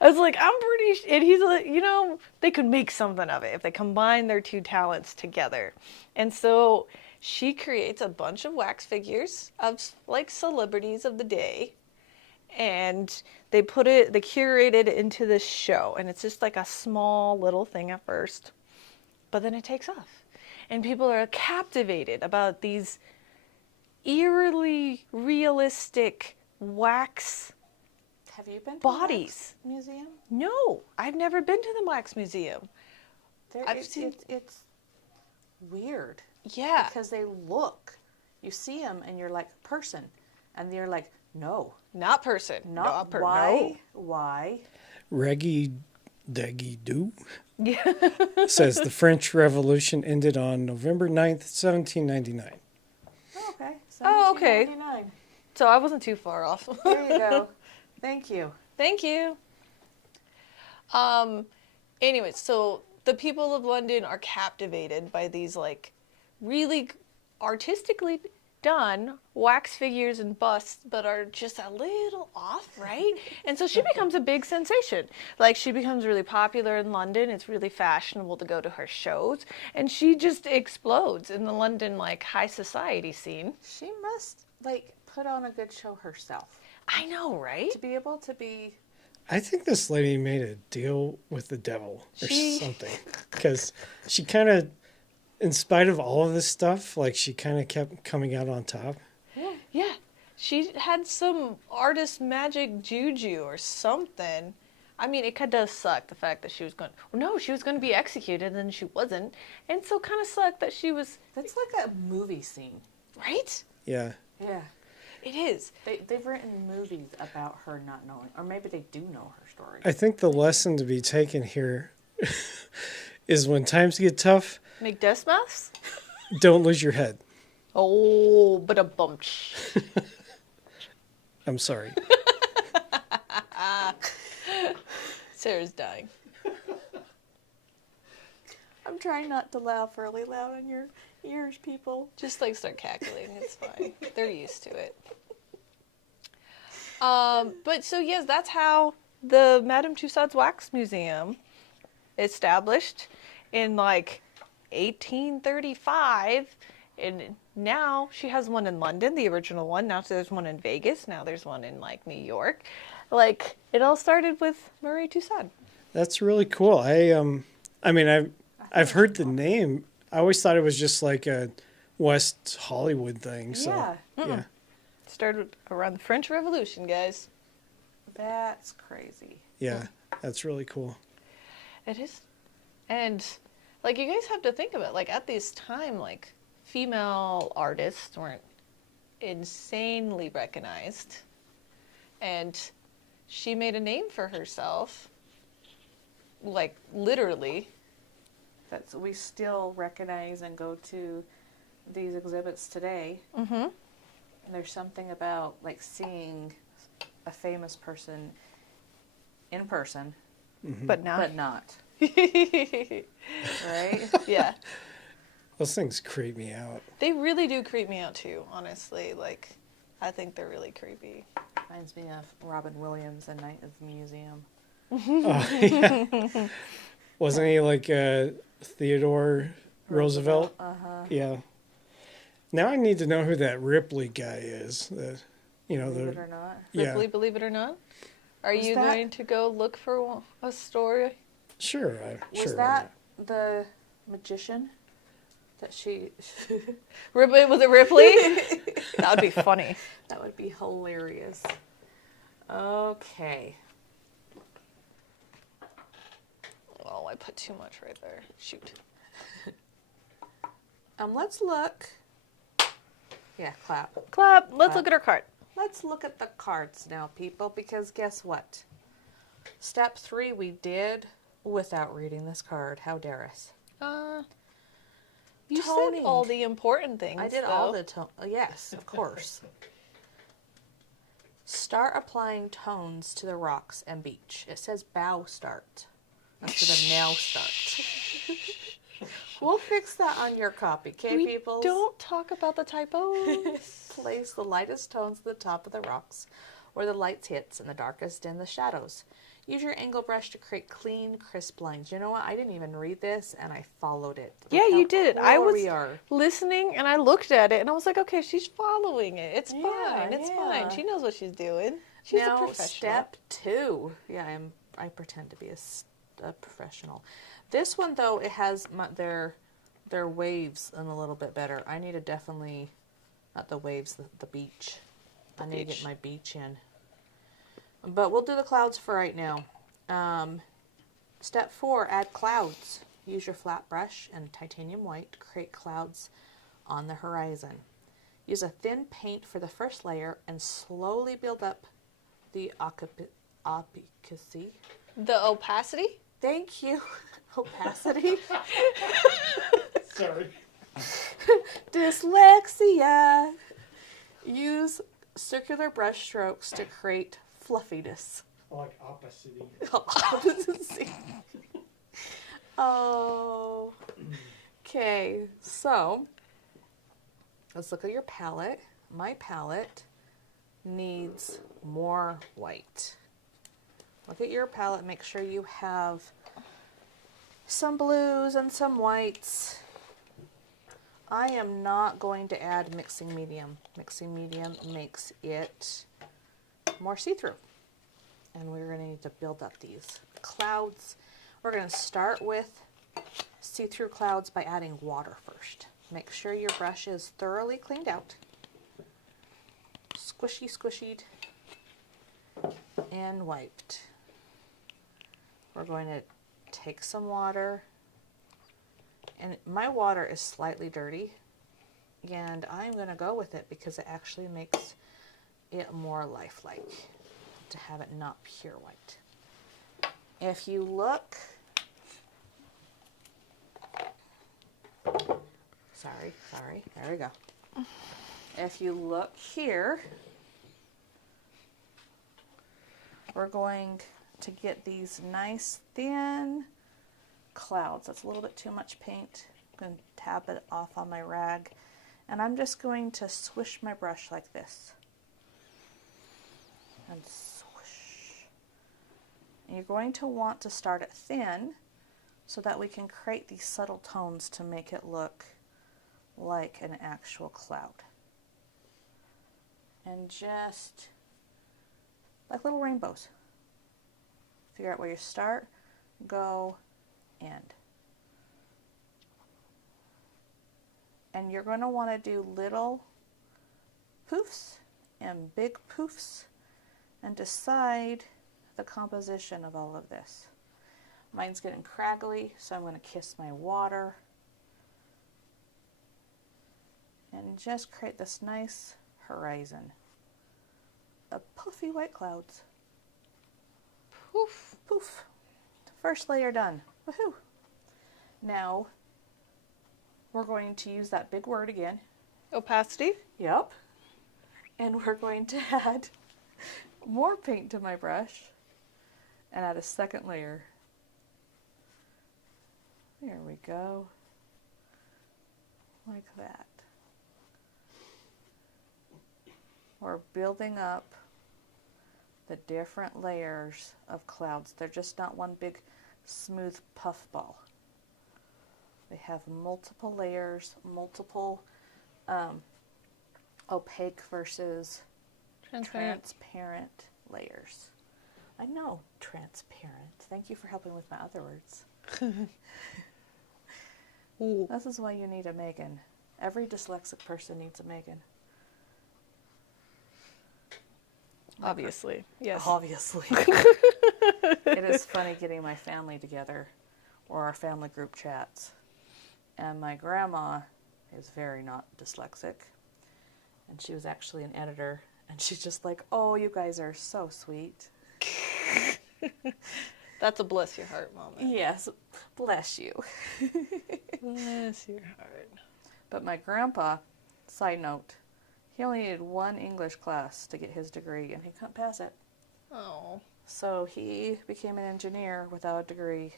I was like, I'm pretty, and he's like, you know, they could make something of it if they combine their two talents together. And so she creates a bunch of wax figures of like celebrities of the day. And they curate it into this show. And it's just like a small little thing at first. But then it takes off. And people are captivated about these eerily realistic wax Have you been to bodies. the wax museum? No, I've never been to the wax museum. It's weird. Yeah. Because they look. You see them and you're like, person. And you're like, no. Not person. Not No. Why? Reggie Deggy Doo Yeah. says the French Revolution ended on November 9th, 1799. Oh, okay. Oh, okay. 1799. So I wasn't too far off. There you go. Thank you. Thank you. Anyways, so the people of London are captivated by these like really artistically done wax figures and busts, but are just a little off, right? And so she becomes a big sensation. Like she becomes really popular in London. It's really fashionable to go to her shows, and she just explodes in the London like high society scene. She must like put on a good show herself. I know, right? To be able to be. I think this lady made a deal with the devil or something. Because she kind of, in spite of all of this stuff, like she kind of kept coming out on top. Yeah. She had some artist magic juju or something. I mean, it does suck the fact that she was going, well, no, she was going to be executed and she wasn't. And so kind of sucked that she was. That's like a movie scene. Right? Yeah. Yeah. It is. They've written movies about her not knowing, or maybe they do know her story. I think the lesson to be taken here is when times get tough, Make death masks? don't lose your head. Oh, but a bunch. I'm sorry. Sarah's dying. I'm trying not to laugh really loud on your ears, people. Just like start cackling. It's fine. They're used to it. But so yes, that's how the Madame Tussauds Wax Museum established in like 1835, and now she has one in London, the original one. Now there's one in Vegas. Now there's one in like New York. Like it all started with Marie Tussaud. That's really cool. I've heard the name. I always thought it was just like a West Hollywood thing. So Yeah. yeah. Started around the French Revolution, guys. That's crazy. Yeah. That's really cool. It is. And like you guys have to think of it, like at this time, like female artists weren't insanely recognized. And she made a name for herself. Like literally. That's we still recognize and go to these exhibits today. Mm-hmm. And there's something about like seeing a famous person in person, But not. but not. Right? Yeah. Those things creep me out. They really do creep me out too, honestly. Like, I think they're really creepy. Reminds me of Robin Williams and Night at the Museum. Oh, yeah. Wasn't he like Theodore Roosevelt? Uh-huh. Yeah. Now I need to know who that Ripley guy is. Believe it or not. Yeah. Ripley, believe it or not? Are Was you that- going to go look for a story? Sure. Was that the magician that she... Ripley, was it Ripley? That would be funny. That would be hilarious. Okay. Oh, I put too much right there. Shoot. Let's look. Yeah, clap. Clap. Let's Clap. look at our card. Let's look at the cards now, people, because guess what? Step 3 we did without reading this card. How dare us? You Toning. said all the important things. I did though. all the tone. Yes, of course. Start applying tones to the rocks and beach. It says bow start instead of now start. We'll fix that on your copy, okay, We people? don't talk about the typos. Place the lightest tones at the top of the rocks where the light hits and the darkest in the shadows. Use your angle brush to create clean, crisp lines. You know what? I didn't even read this, and I followed it. Look Yeah, how you did. I cool was we are. listening, and I looked at it, and I was like, okay, she's following it. It's Yeah, fine. It's yeah. fine. She knows what she's doing. She's Now, a professional. step 2. Yeah, I pretend to be a professional. This one, though, it has their waves in a little bit better. I need to definitely, not the waves, the beach. I need to get my beach in. But we'll do the clouds for right now. Step 4, add clouds. Use your flat brush and titanium white to create clouds on the horizon. Use a thin paint for the first layer and slowly build up the opacity. The opacity? Thank you. Opacity. Sorry. Dyslexia. Use circular brush strokes to create fluffiness. I like opacity. Opacity. Oh. Okay, so let's look at your palette. My palette needs more white. Look at your palette. Make sure you have some blues and some whites. I am not going to add mixing medium. Mixing medium makes it more see-through. And we're going to need to build up these clouds. We're going to start with see-through clouds by adding water first. Make sure your brush is thoroughly cleaned out. Squishy, squishied, and wiped. We're going to take some water, and my water is slightly dirty, and I'm going to go with it because it actually makes it more lifelike to have it not pure white. If you look, sorry, there we go. If you look here, we're going to get these nice thin clouds. That's a little bit too much paint. I'm going to tap it off on my rag, and I'm just going to swish my brush like this. And swish. And you're going to want to start it thin so that we can create these subtle tones to make it look like an actual cloud. And just like little rainbows. Figure out where you start, go, end. And you're going to want to do little poofs and big poofs and decide the composition of all of this. Mine's getting craggly, so I'm going to kiss my water and just create this nice horizon of puffy white clouds. Poof, poof. First layer done. Woohoo! Now we're going to use that big word again. Opacity? Yep. And we're going to add more paint to my brush and add a second layer. There we go. Like that. We're building up the different layers of clouds. They're just not one big smooth puff ball. They have multiple layers, multiple opaque versus transparent layers. I know, transparent. Thank you for helping with my other words. This is why you need a Megan. Every dyslexic person needs a Megan. Obviously, yes. Obviously. It is funny getting my family together, or our family group chats. And my grandma is very not dyslexic. And she was actually an editor. And she's just like, oh, you guys are so sweet. That's a bless your heart moment. Yes, bless you. Bless your heart. But my grandpa, side note, he only needed one English class to get his degree, and he couldn't pass it. Oh. So he became an engineer without a degree.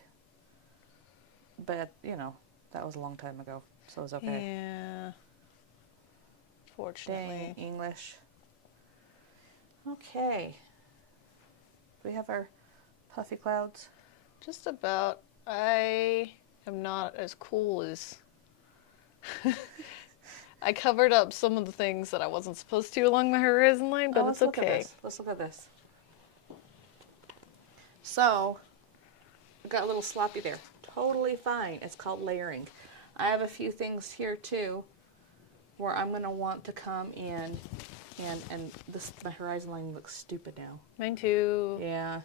But, you know, That was a long time ago, so it was okay. Yeah. Fortunately. Dang, English. Okay. Do we have our puffy clouds? Just about. I am not as cool as... I covered up some of the things that I wasn't supposed to along my horizon line, but it's okay. Let's look at this. So, I got a little sloppy there. Totally fine. It's called layering. I have a few things here too where I'm going to want to come in and this, my horizon line looks stupid now. Mine too. Yeah.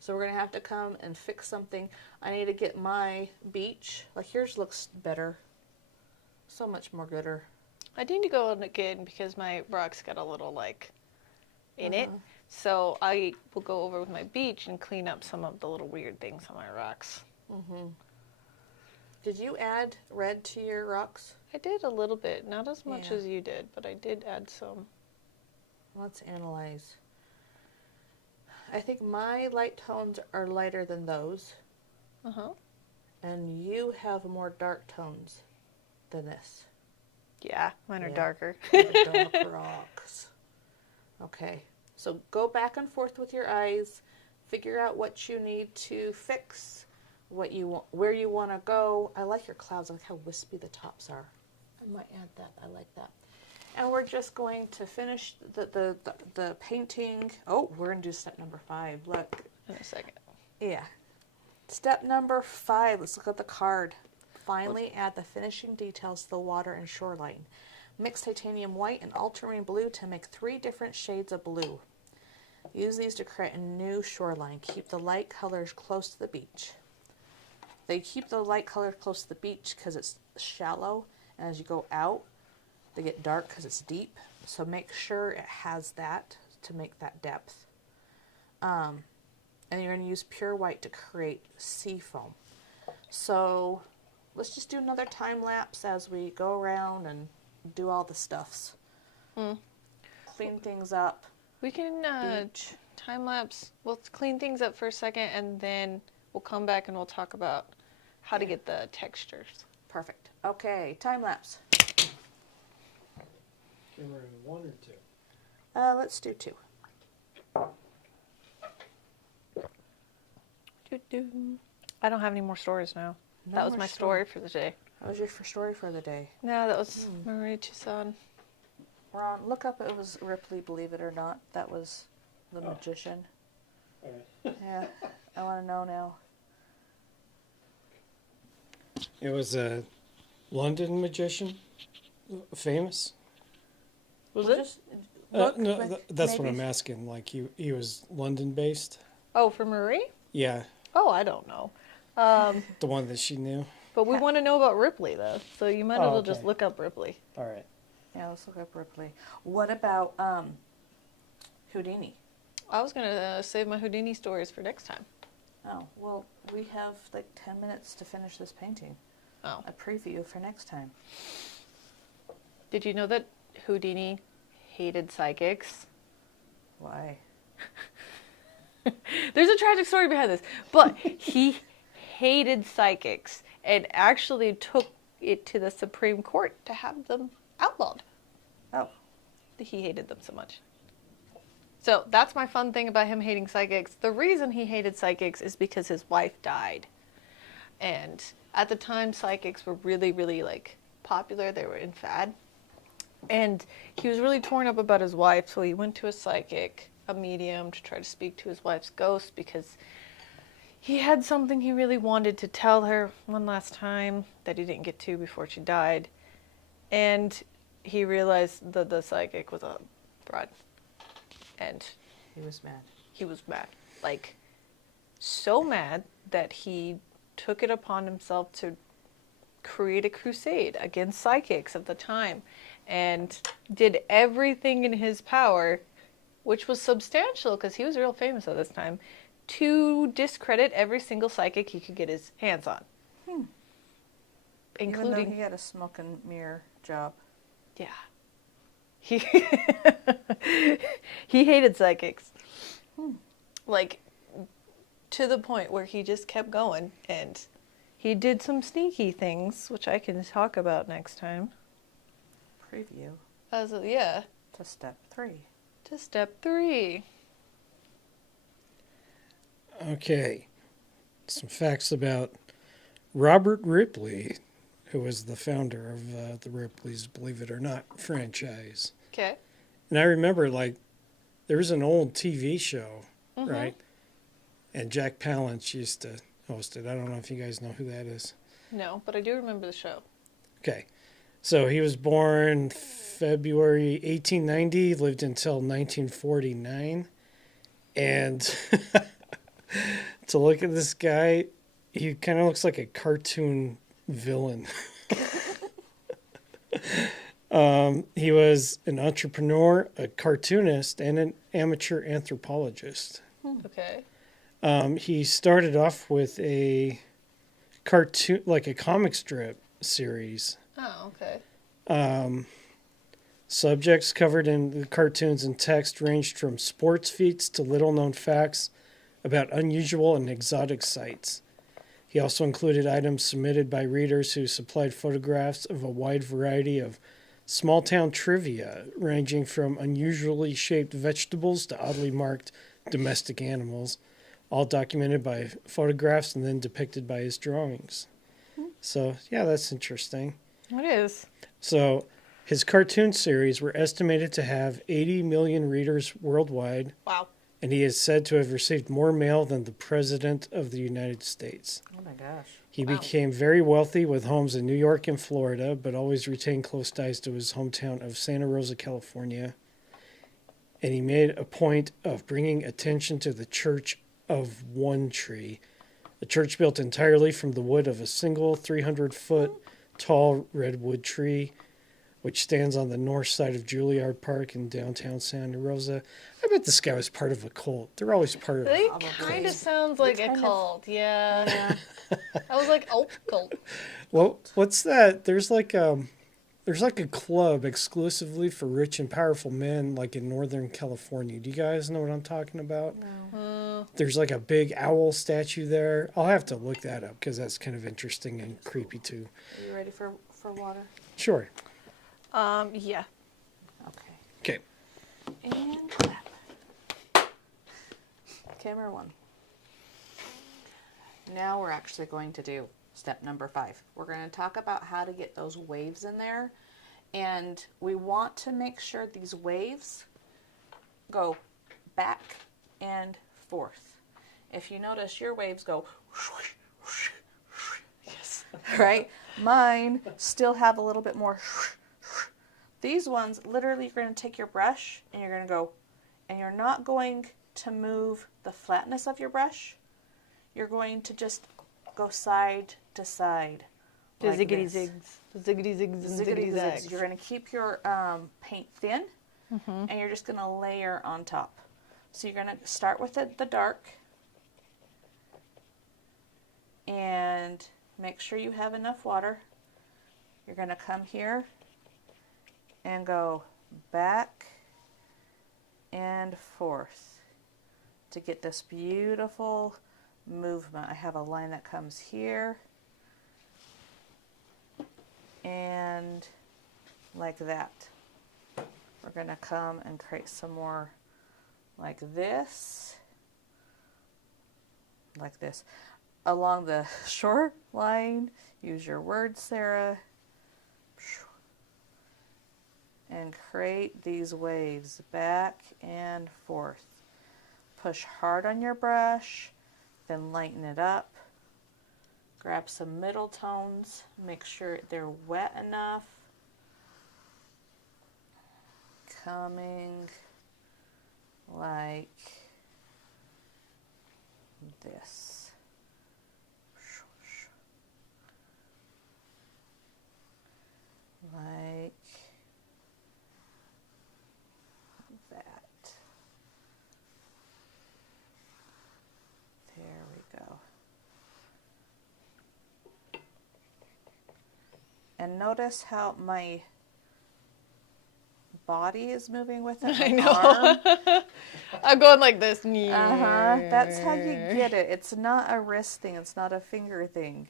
So we're going to have to come and fix something. I need to get my beach. Like yours looks better. So much more gooder. I need to go in again because my rocks got a little, like, in it. So I will go over with my beach and clean up some of the little weird things on my rocks. Mm-hmm. Did you add red to your rocks? I did a little bit. Not as much Yeah. as you did, but I did add some. Let's analyze. I think my light tones are lighter than those. Uh-huh. And you have more dark tones than this. Yeah, mine are Yeah. darker. The dark rocks. Okay. So go back and forth with your eyes. Figure out what you need to fix, what you want, where you want to go. I like your clouds. I like how wispy the tops are. I might add that. I like that. And we're just going to finish the painting. Oh, we're going to do step number 5. Look. In a second. Yeah. Step number 5. Let's look at the card. Finally, add the finishing details to the water and shoreline. Mix titanium white and ultramarine blue to make 3 different shades of blue. Use these to create a new shoreline. Keep the light colors close to the beach. They keep the light color close to the beach because it's shallow, and as you go out, they get dark because it's deep. So make sure it has that to make that depth. And you're going to use pure white to create sea foam. So let's just do another time lapse as we go around and do all the stuffs. Clean things up. We can Beach. time lapse. We'll clean things up for a second, and then we'll come back and we'll talk about how to get the textures. Perfect. Okay, time lapse. Okay, we're in 1 or 2. Let's do 2. Doo-doo. I don't have any more stories now. No That was more my story for the day. That was your story for the day. No, that was Marie Toussaint. We're on. Look up. It was Ripley. Believe it or not, that was the magician. All right. Yeah, I want to know now. It was a London magician, famous. Was Well, it? just look, No, that's what maybe. I'm asking. Like he was London based. Oh, for Marie? Yeah, Oh, I don't know. the one that she knew. But we want to know about Ripley, though. So you might as well just okay. look up Ripley. All right. Yeah, let's look up Ripley. What about Houdini? I was going to save my Houdini stories for next time. Oh, well, we have like 10 minutes to finish this painting. Oh. A preview for next time. Did you know that Houdini hated psychics? Why? There's a tragic story behind this. But he hated psychics and actually took it to the Supreme Court to have them outlawed. Oh, He hated them so much. So that's my fun thing about him hating psychics. The reason he hated psychics is because his wife died. And at the time, psychics were really, really, like, popular. They were in fad. And he was really torn up about his wife, so he went to a psychic, a medium, to try to speak to his wife's ghost because he had something he really wanted to tell her one last time that he didn't get to before she died. And he realized that the psychic was a fraud. And he was mad. he was mad. Like, so mad that he took it upon himself to create a crusade against psychics of the time and did everything in his power, which was substantial because he was real famous at this time, to discredit every single psychic he could get his hands on. Even Including... though he had a smoke and mirror job. Yeah. He he hated psychics. Like, to the point where he just kept going, and He did some sneaky things, which I can talk about next time. Preview Yeah. to step 3. To step 3. Okay. Some facts about Robert Ripley, who was the founder of the Ripley's Believe It or Not franchise. Okay. And I remember, like, there was an old TV show, Mm-hmm. right? And Jack Palance used to host it. I don't know if you guys know who that is. No, but I do remember the show. Okay. So he was born February 1890, lived until 1949. And to look at this guy, he kind of looks like a cartoon villain. He was an entrepreneur, a cartoonist, and an amateur anthropologist. Okay. He started off with a cartoon, like a comic strip series. Oh, okay. Subjects covered in the cartoons and text ranged from sports feats to little-known facts about unusual and exotic sights. He also included items submitted by readers who supplied photographs of a wide variety of small-town trivia, ranging from unusually shaped vegetables to oddly marked domestic animals, all documented by photographs and then depicted by his drawings. So, yeah, that's interesting. It is. So, his cartoon series were estimated to have 80 million readers worldwide, Wow. and he is said to have received more mail than the President of the United States. Oh my gosh. He Wow. became very wealthy with homes in New York and Florida, but always retained close ties to his hometown of Santa Rosa, California. And he made a point of bringing attention to the Church of One Tree, a church built entirely from the wood of a single 300-foot tall redwood tree, which stands on the north side of Juilliard Park in downtown Santa Rosa. I bet this guy was part of a cult. They're always part of It Probably. kind of sounds like a kind of- cult. Yeah. I was like, oh, cult. Well, what's that? There's like a club exclusively for rich and powerful men, like in Northern California. Do you guys know what I'm talking about? There's like a big owl statue there. I'll have to look that up because that's kind of interesting and creepy too. Are you ready for water? Sure. Yeah. Okay. Okay. And clap. Camera 1. Now we're actually going to do step number 5. We're going to talk about how to get those waves in there. And we want to make sure these waves go back and forth. If you notice, your waves go yes, right? Mine still have a little bit more. These ones, literally, you're going to take your brush and you're going to go, and you're not going to move the flatness of your brush. You're going to just go side to side. The like ziggity this. zigs. The ziggity zigs and Ziggity ziggity zigs. zags. You're going to keep your paint thin, and you're just going to layer on top. So you're going to start with the dark, and make sure you have enough water. You're going to come here and go back and forth to get this beautiful movement. I have a line that comes here and like that. We're going to come and create some more like this, along the short line. Use your words, Sarah, and create these waves back and forth. Push hard on your brush, then lighten it up. Grab some middle tones, make sure they're wet enough. Coming like this. Like that. There we go. And notice how my body is moving with it. I my know. arm. I'm going like this. That's how you get it. It's not a wrist thing. It's not a finger thing.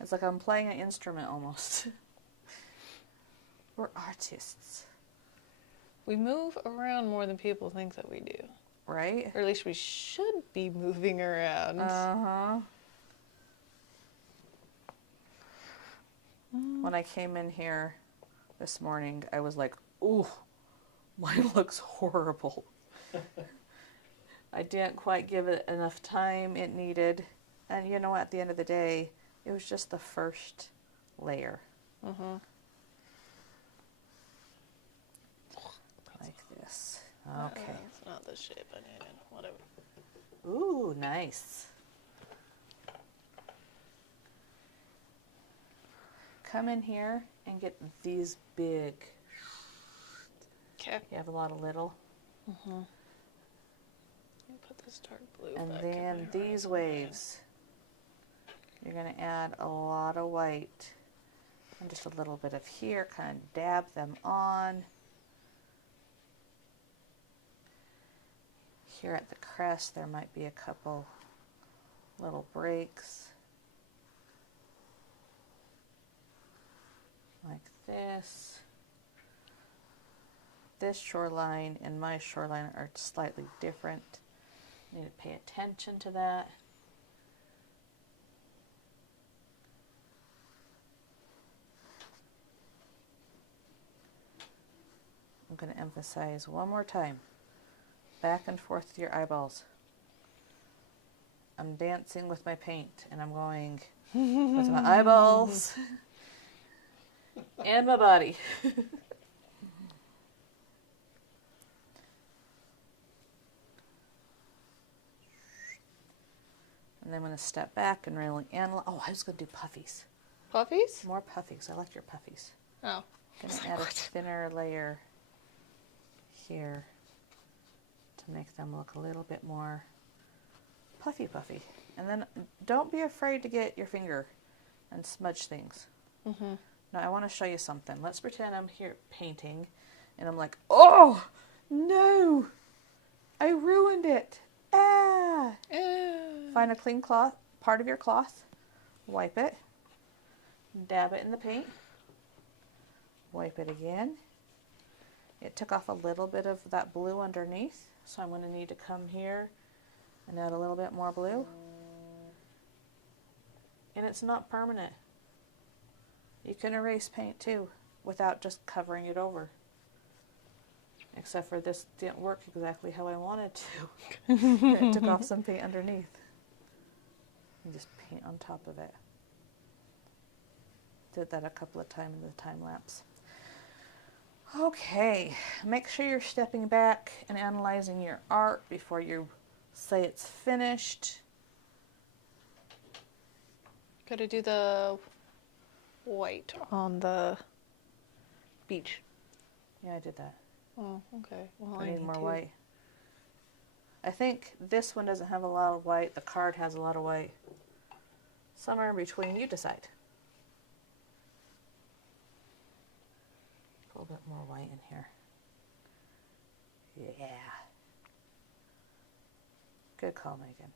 It's like I'm playing an instrument almost. We're artists. We move around more than people think that we do. Right? Or at least we should be moving around. Uh-huh. When I came in here this morning, I was like, ooh, mine looks horrible. I didn't quite give it enough time it needed. And you know, at the end of the day, it was just the first layer. Mm-hmm. Like this. Okay. It's not the shape I needed. Whatever. Ooh, nice. Come in here and get these big. Okay. You have a lot of little. Mm-hmm. Put this dark blue And back then in my these waves. You're going to add a lot of white. And just a little bit of here. Kind of dab them on. Here at the crest, there might be a couple little breaks. Like this. This shoreline and my shoreline are slightly different. Need to pay attention to that. I'm going to emphasize one more time. Back and forth with your eyeballs. I'm dancing with my paint and I'm going with my eyeballs and my body. And then I'm going to step back and really analyze. Oh, I was going to do puffies. Puffies? More puffies. I like your puffies. Oh. Going to add a thinner layer here to make them look a little bit more puffy. And then don't be afraid to get your finger and smudge things. Mm-hmm. Now I want to show you something. Let's pretend I'm here painting and I'm like, oh no, I ruined it. Ah. Find a clean cloth, part of your cloth, wipe it, dab it in the paint, wipe it again. It took off a little bit of that blue underneath, so I'm going to need to come here and add a little bit more blue. And it's not permanent. You can erase paint too without just covering it over. Except for this didn't work exactly how I wanted to. It took off some paint underneath. And just paint on top of it. Did that a couple of times in the time lapse. Okay, make sure you're stepping back and analyzing your art before you say it's finished. Gotta do the white on the beach. Yeah, I did that. Oh, okay. Well, I need more to. white. I think this one doesn't have a lot of white. The card has a lot of white. Somewhere in between, you decide. A little bit more white in here. Yeah. Good call, Megan.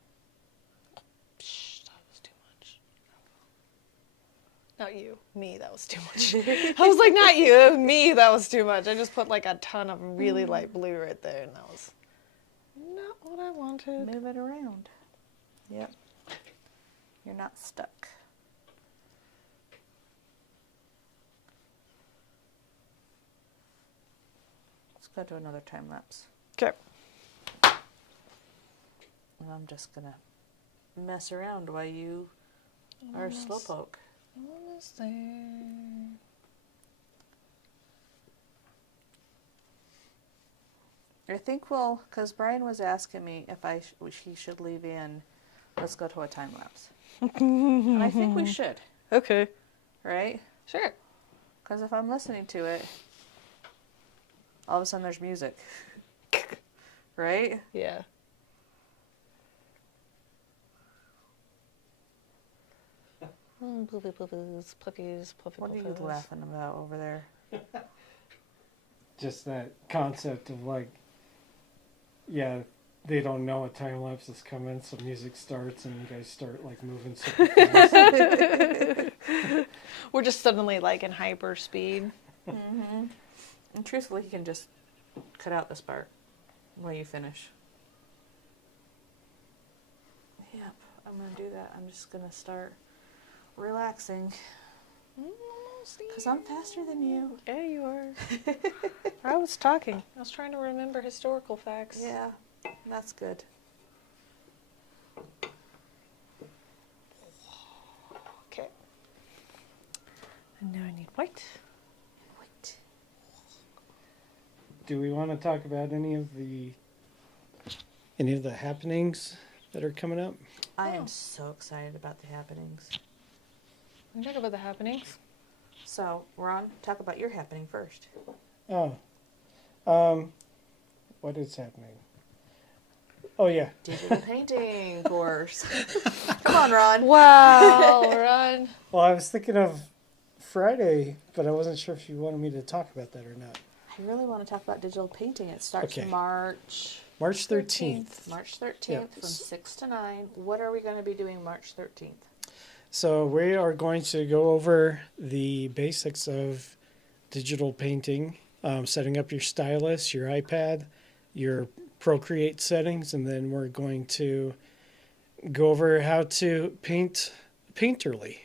Psh, that was too much. Not you. Me, that was too much. I was like, not you. Me, that was too much. I just put like a ton of really light blue right there, and that was not what I wanted. Move it around. Yep. You're not stuck. Let's go to another time lapse. Okay. And I'm just gonna mess around while you are slowpoke. Almost there. I think because Brian was asking me if he should leave in, let's go to a time lapse. And I think we should, Okay. right? Sure. Because if I'm listening to it, all of a sudden there's music, right? Yeah. Puppies, puppies, What are you laughing about over there? Just that concept of like, yeah, they don't know a time lapse is coming, so music starts and you guys start like moving super fast. We're just suddenly like in hyper speed. Mm-hmm. And truthfully, you can just cut out this part while you finish. Yep, I'm going to do that. I'm just going to start relaxing. Because I'm faster than you. Yeah, you are. I was talking. I was trying to remember historical facts. Yeah, that's good. Okay. And now I need white. Wait. Do we want to talk about any of the happenings that are coming up? I am so excited about the happenings. We can talk about the happenings. So, Ron, talk about your happening first. Oh. What is happening? Oh, yeah. Digital painting course. Come on, Ron. Wow, Ron. Well, I was thinking of Friday, but I wasn't sure if you wanted me to talk about that or not. I really want to talk about digital painting. It starts Okay. March March 13th. 13th Yep. from 6 to 9. What are we going to be doing March 13th? So we are going to go over the basics of digital painting, setting up your stylus, your iPad, your Procreate settings, and then we're going to go over how to paint painterly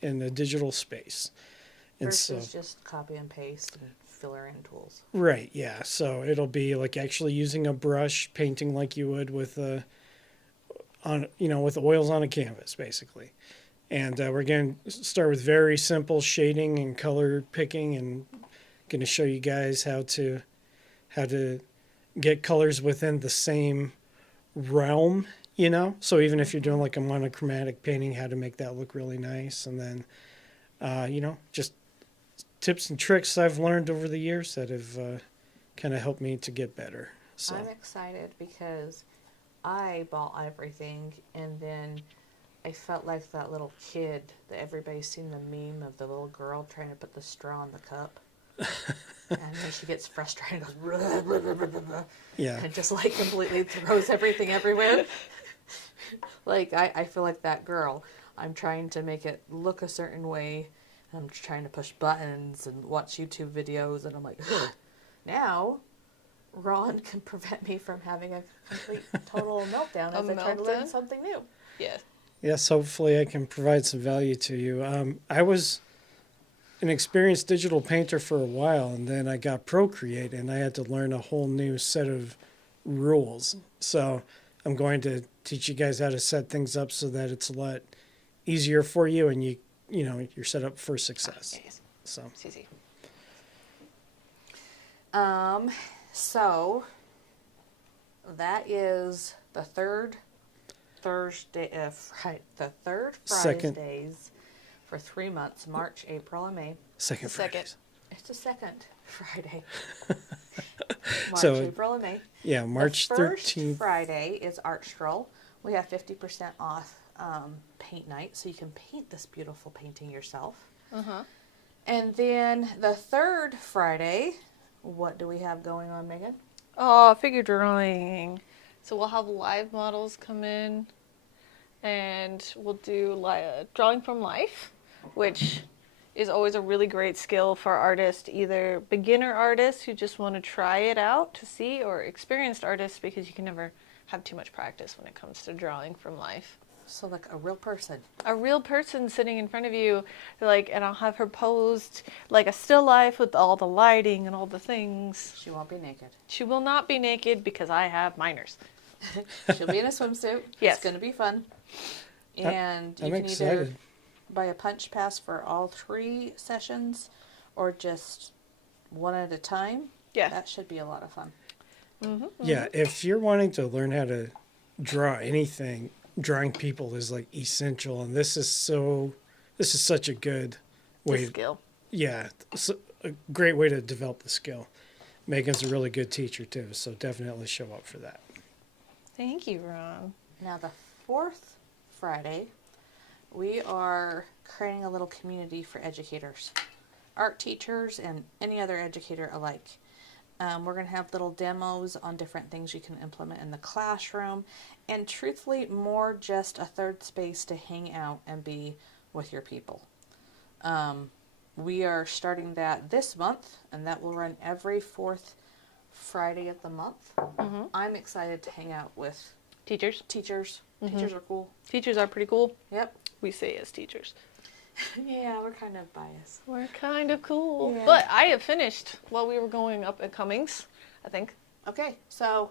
in the digital space. And Versus so, just copy and paste and filler in tools. right, yeah. So it'll be like actually using a brush, painting like you would with with oils on a canvas, basically. And we're going to start with very simple shading and color picking, and going to show you guys how to get colors within the same realm, So even if you're doing like a monochromatic painting, how to make that look really nice, and then just tips and tricks I've learned over the years that have kind of helped me to get better. So I'm excited because I bought everything and then I felt like that little kid that everybody's seen the meme of the little girl trying to put the straw in the cup. And then she gets frustrated and goes, blah, blah, blah, blah, blah, yeah, and just like completely throws everything everywhere. Like, I feel like that girl. I'm trying to make it look a certain way. I'm trying to push buttons and watch YouTube videos, and I'm like, ugh. Now, Ron can prevent me from having a complete, total meltdown as I try to learn meltdown? something new. Yeah. yes, hopefully I can provide some value to you. I was an experienced digital painter for a while, and then I got Procreate, and I had to learn a whole new set of rules. So I'm going to teach you guys how to set things up so that it's a lot easier for you, and you're set up for success. Yes. So It's easy. So that is the third Thursday, the third Second. Fridays for 3 months, March, April, and May. second Second. Fridays. It's the second Friday. March, So, April, and May. Yeah, March The first 13th. Friday is Art Stroll. We have 50% off paint night, so you can paint this beautiful painting yourself. Uh-huh. And then the third Friday, what do we have going on, Megan? Oh, figure drawing. So we'll have live models come in, and we'll do drawing from life, which is always a really great skill for artists, either beginner artists who just want to try it out to see, or experienced artists, because you can never have too much practice when it comes to drawing from life. So like a real person. A real person sitting in front of you, and I'll have her posed like a still life with all the lighting and all the things. She won't be naked. She will not be naked because I have minors. She'll be in a swimsuit. Yes. It's going to be fun. And you I'm can excited. either buy a punch pass for all 3 sessions or just one at a time. Yeah. That should be a lot of fun. Mm-hmm. Yeah, if you're wanting to learn how to draw anything, drawing people is like essential, and this is such a good way. Skill. Yeah, it's a great way to develop the skill. Megan's a really good teacher too, so definitely show up for that. Thank you, Ron. Now, the 4th Friday, we are creating a little community for educators, art teachers, and any other educator alike. We're going to have little demos on different things you can implement in the classroom, and truthfully, more just a third space to hang out and be with your people. We are starting that this month, and that will run every fourth Friday of the month. I'm excited to hang out with Teachers. teachers. Teachers are cool. Teachers are pretty cool. Yep. We say as teachers. Yeah, we're kind of biased. We're kind of cool. Yeah. But I have finished while we were going up at Cummings, I think. Okay, so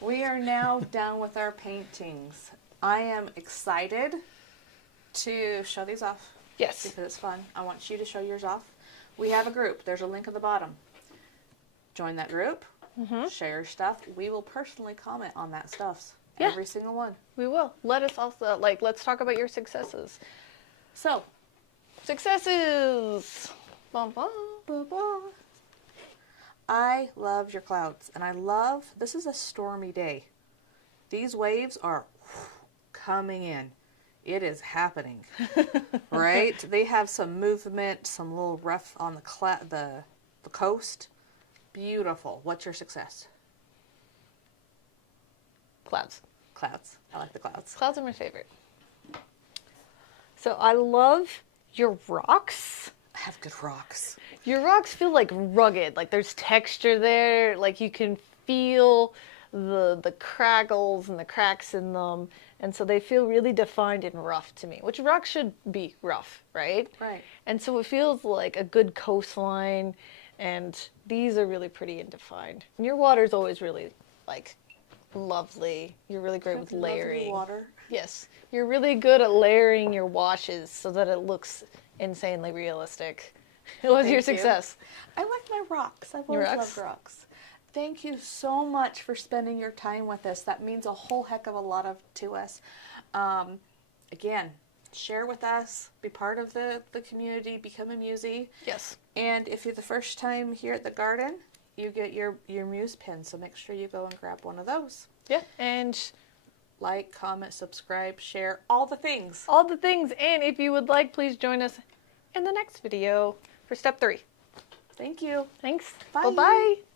we are now done with our paintings. I am excited to show these off Yes. because it's fun. I want you to show yours off. We have a group. There's a link at the bottom. Join that group. Share your stuff. We will personally comment on that stuff. Yeah. Every single one. We will. Let us also, let's talk about your successes. So, Successes! Bum, bum. I love your clouds, and I love, this is a stormy day. These waves are coming in. It is happening, right? They have some movement, some little rough on the coast. Beautiful. What's your success? Clouds. Clouds. I like the clouds. Clouds are my favorite. So I love your rocks. I have good rocks. Your rocks feel like rugged, like there's texture there, like you can feel the crackles and the cracks in them, and so they feel really defined and rough to me, which rocks should be rough, right? Right. And so it feels like a good coastline, and these are really pretty and defined. And your water's always really, like, lovely. You're really great with layering. Lovely water. Yes. You're really good at layering your washes so that it looks insanely realistic. What's your Thank you. success? I like my rocks. I've Your always rocks? loved rocks. Thank you so much for spending your time with us. That means a whole heck of a lot to us. Again, share with us. Be part of the community. Become a Musey. Yes. And if you're the first time here at the garden, you get your Muse pin. So make sure you go and grab one of those. Yeah. And Like, comment, subscribe, share, all the things. all the things. And if you would like, please join us in the next video for step 3. Thank you. Thanks. Bye. Bye-bye.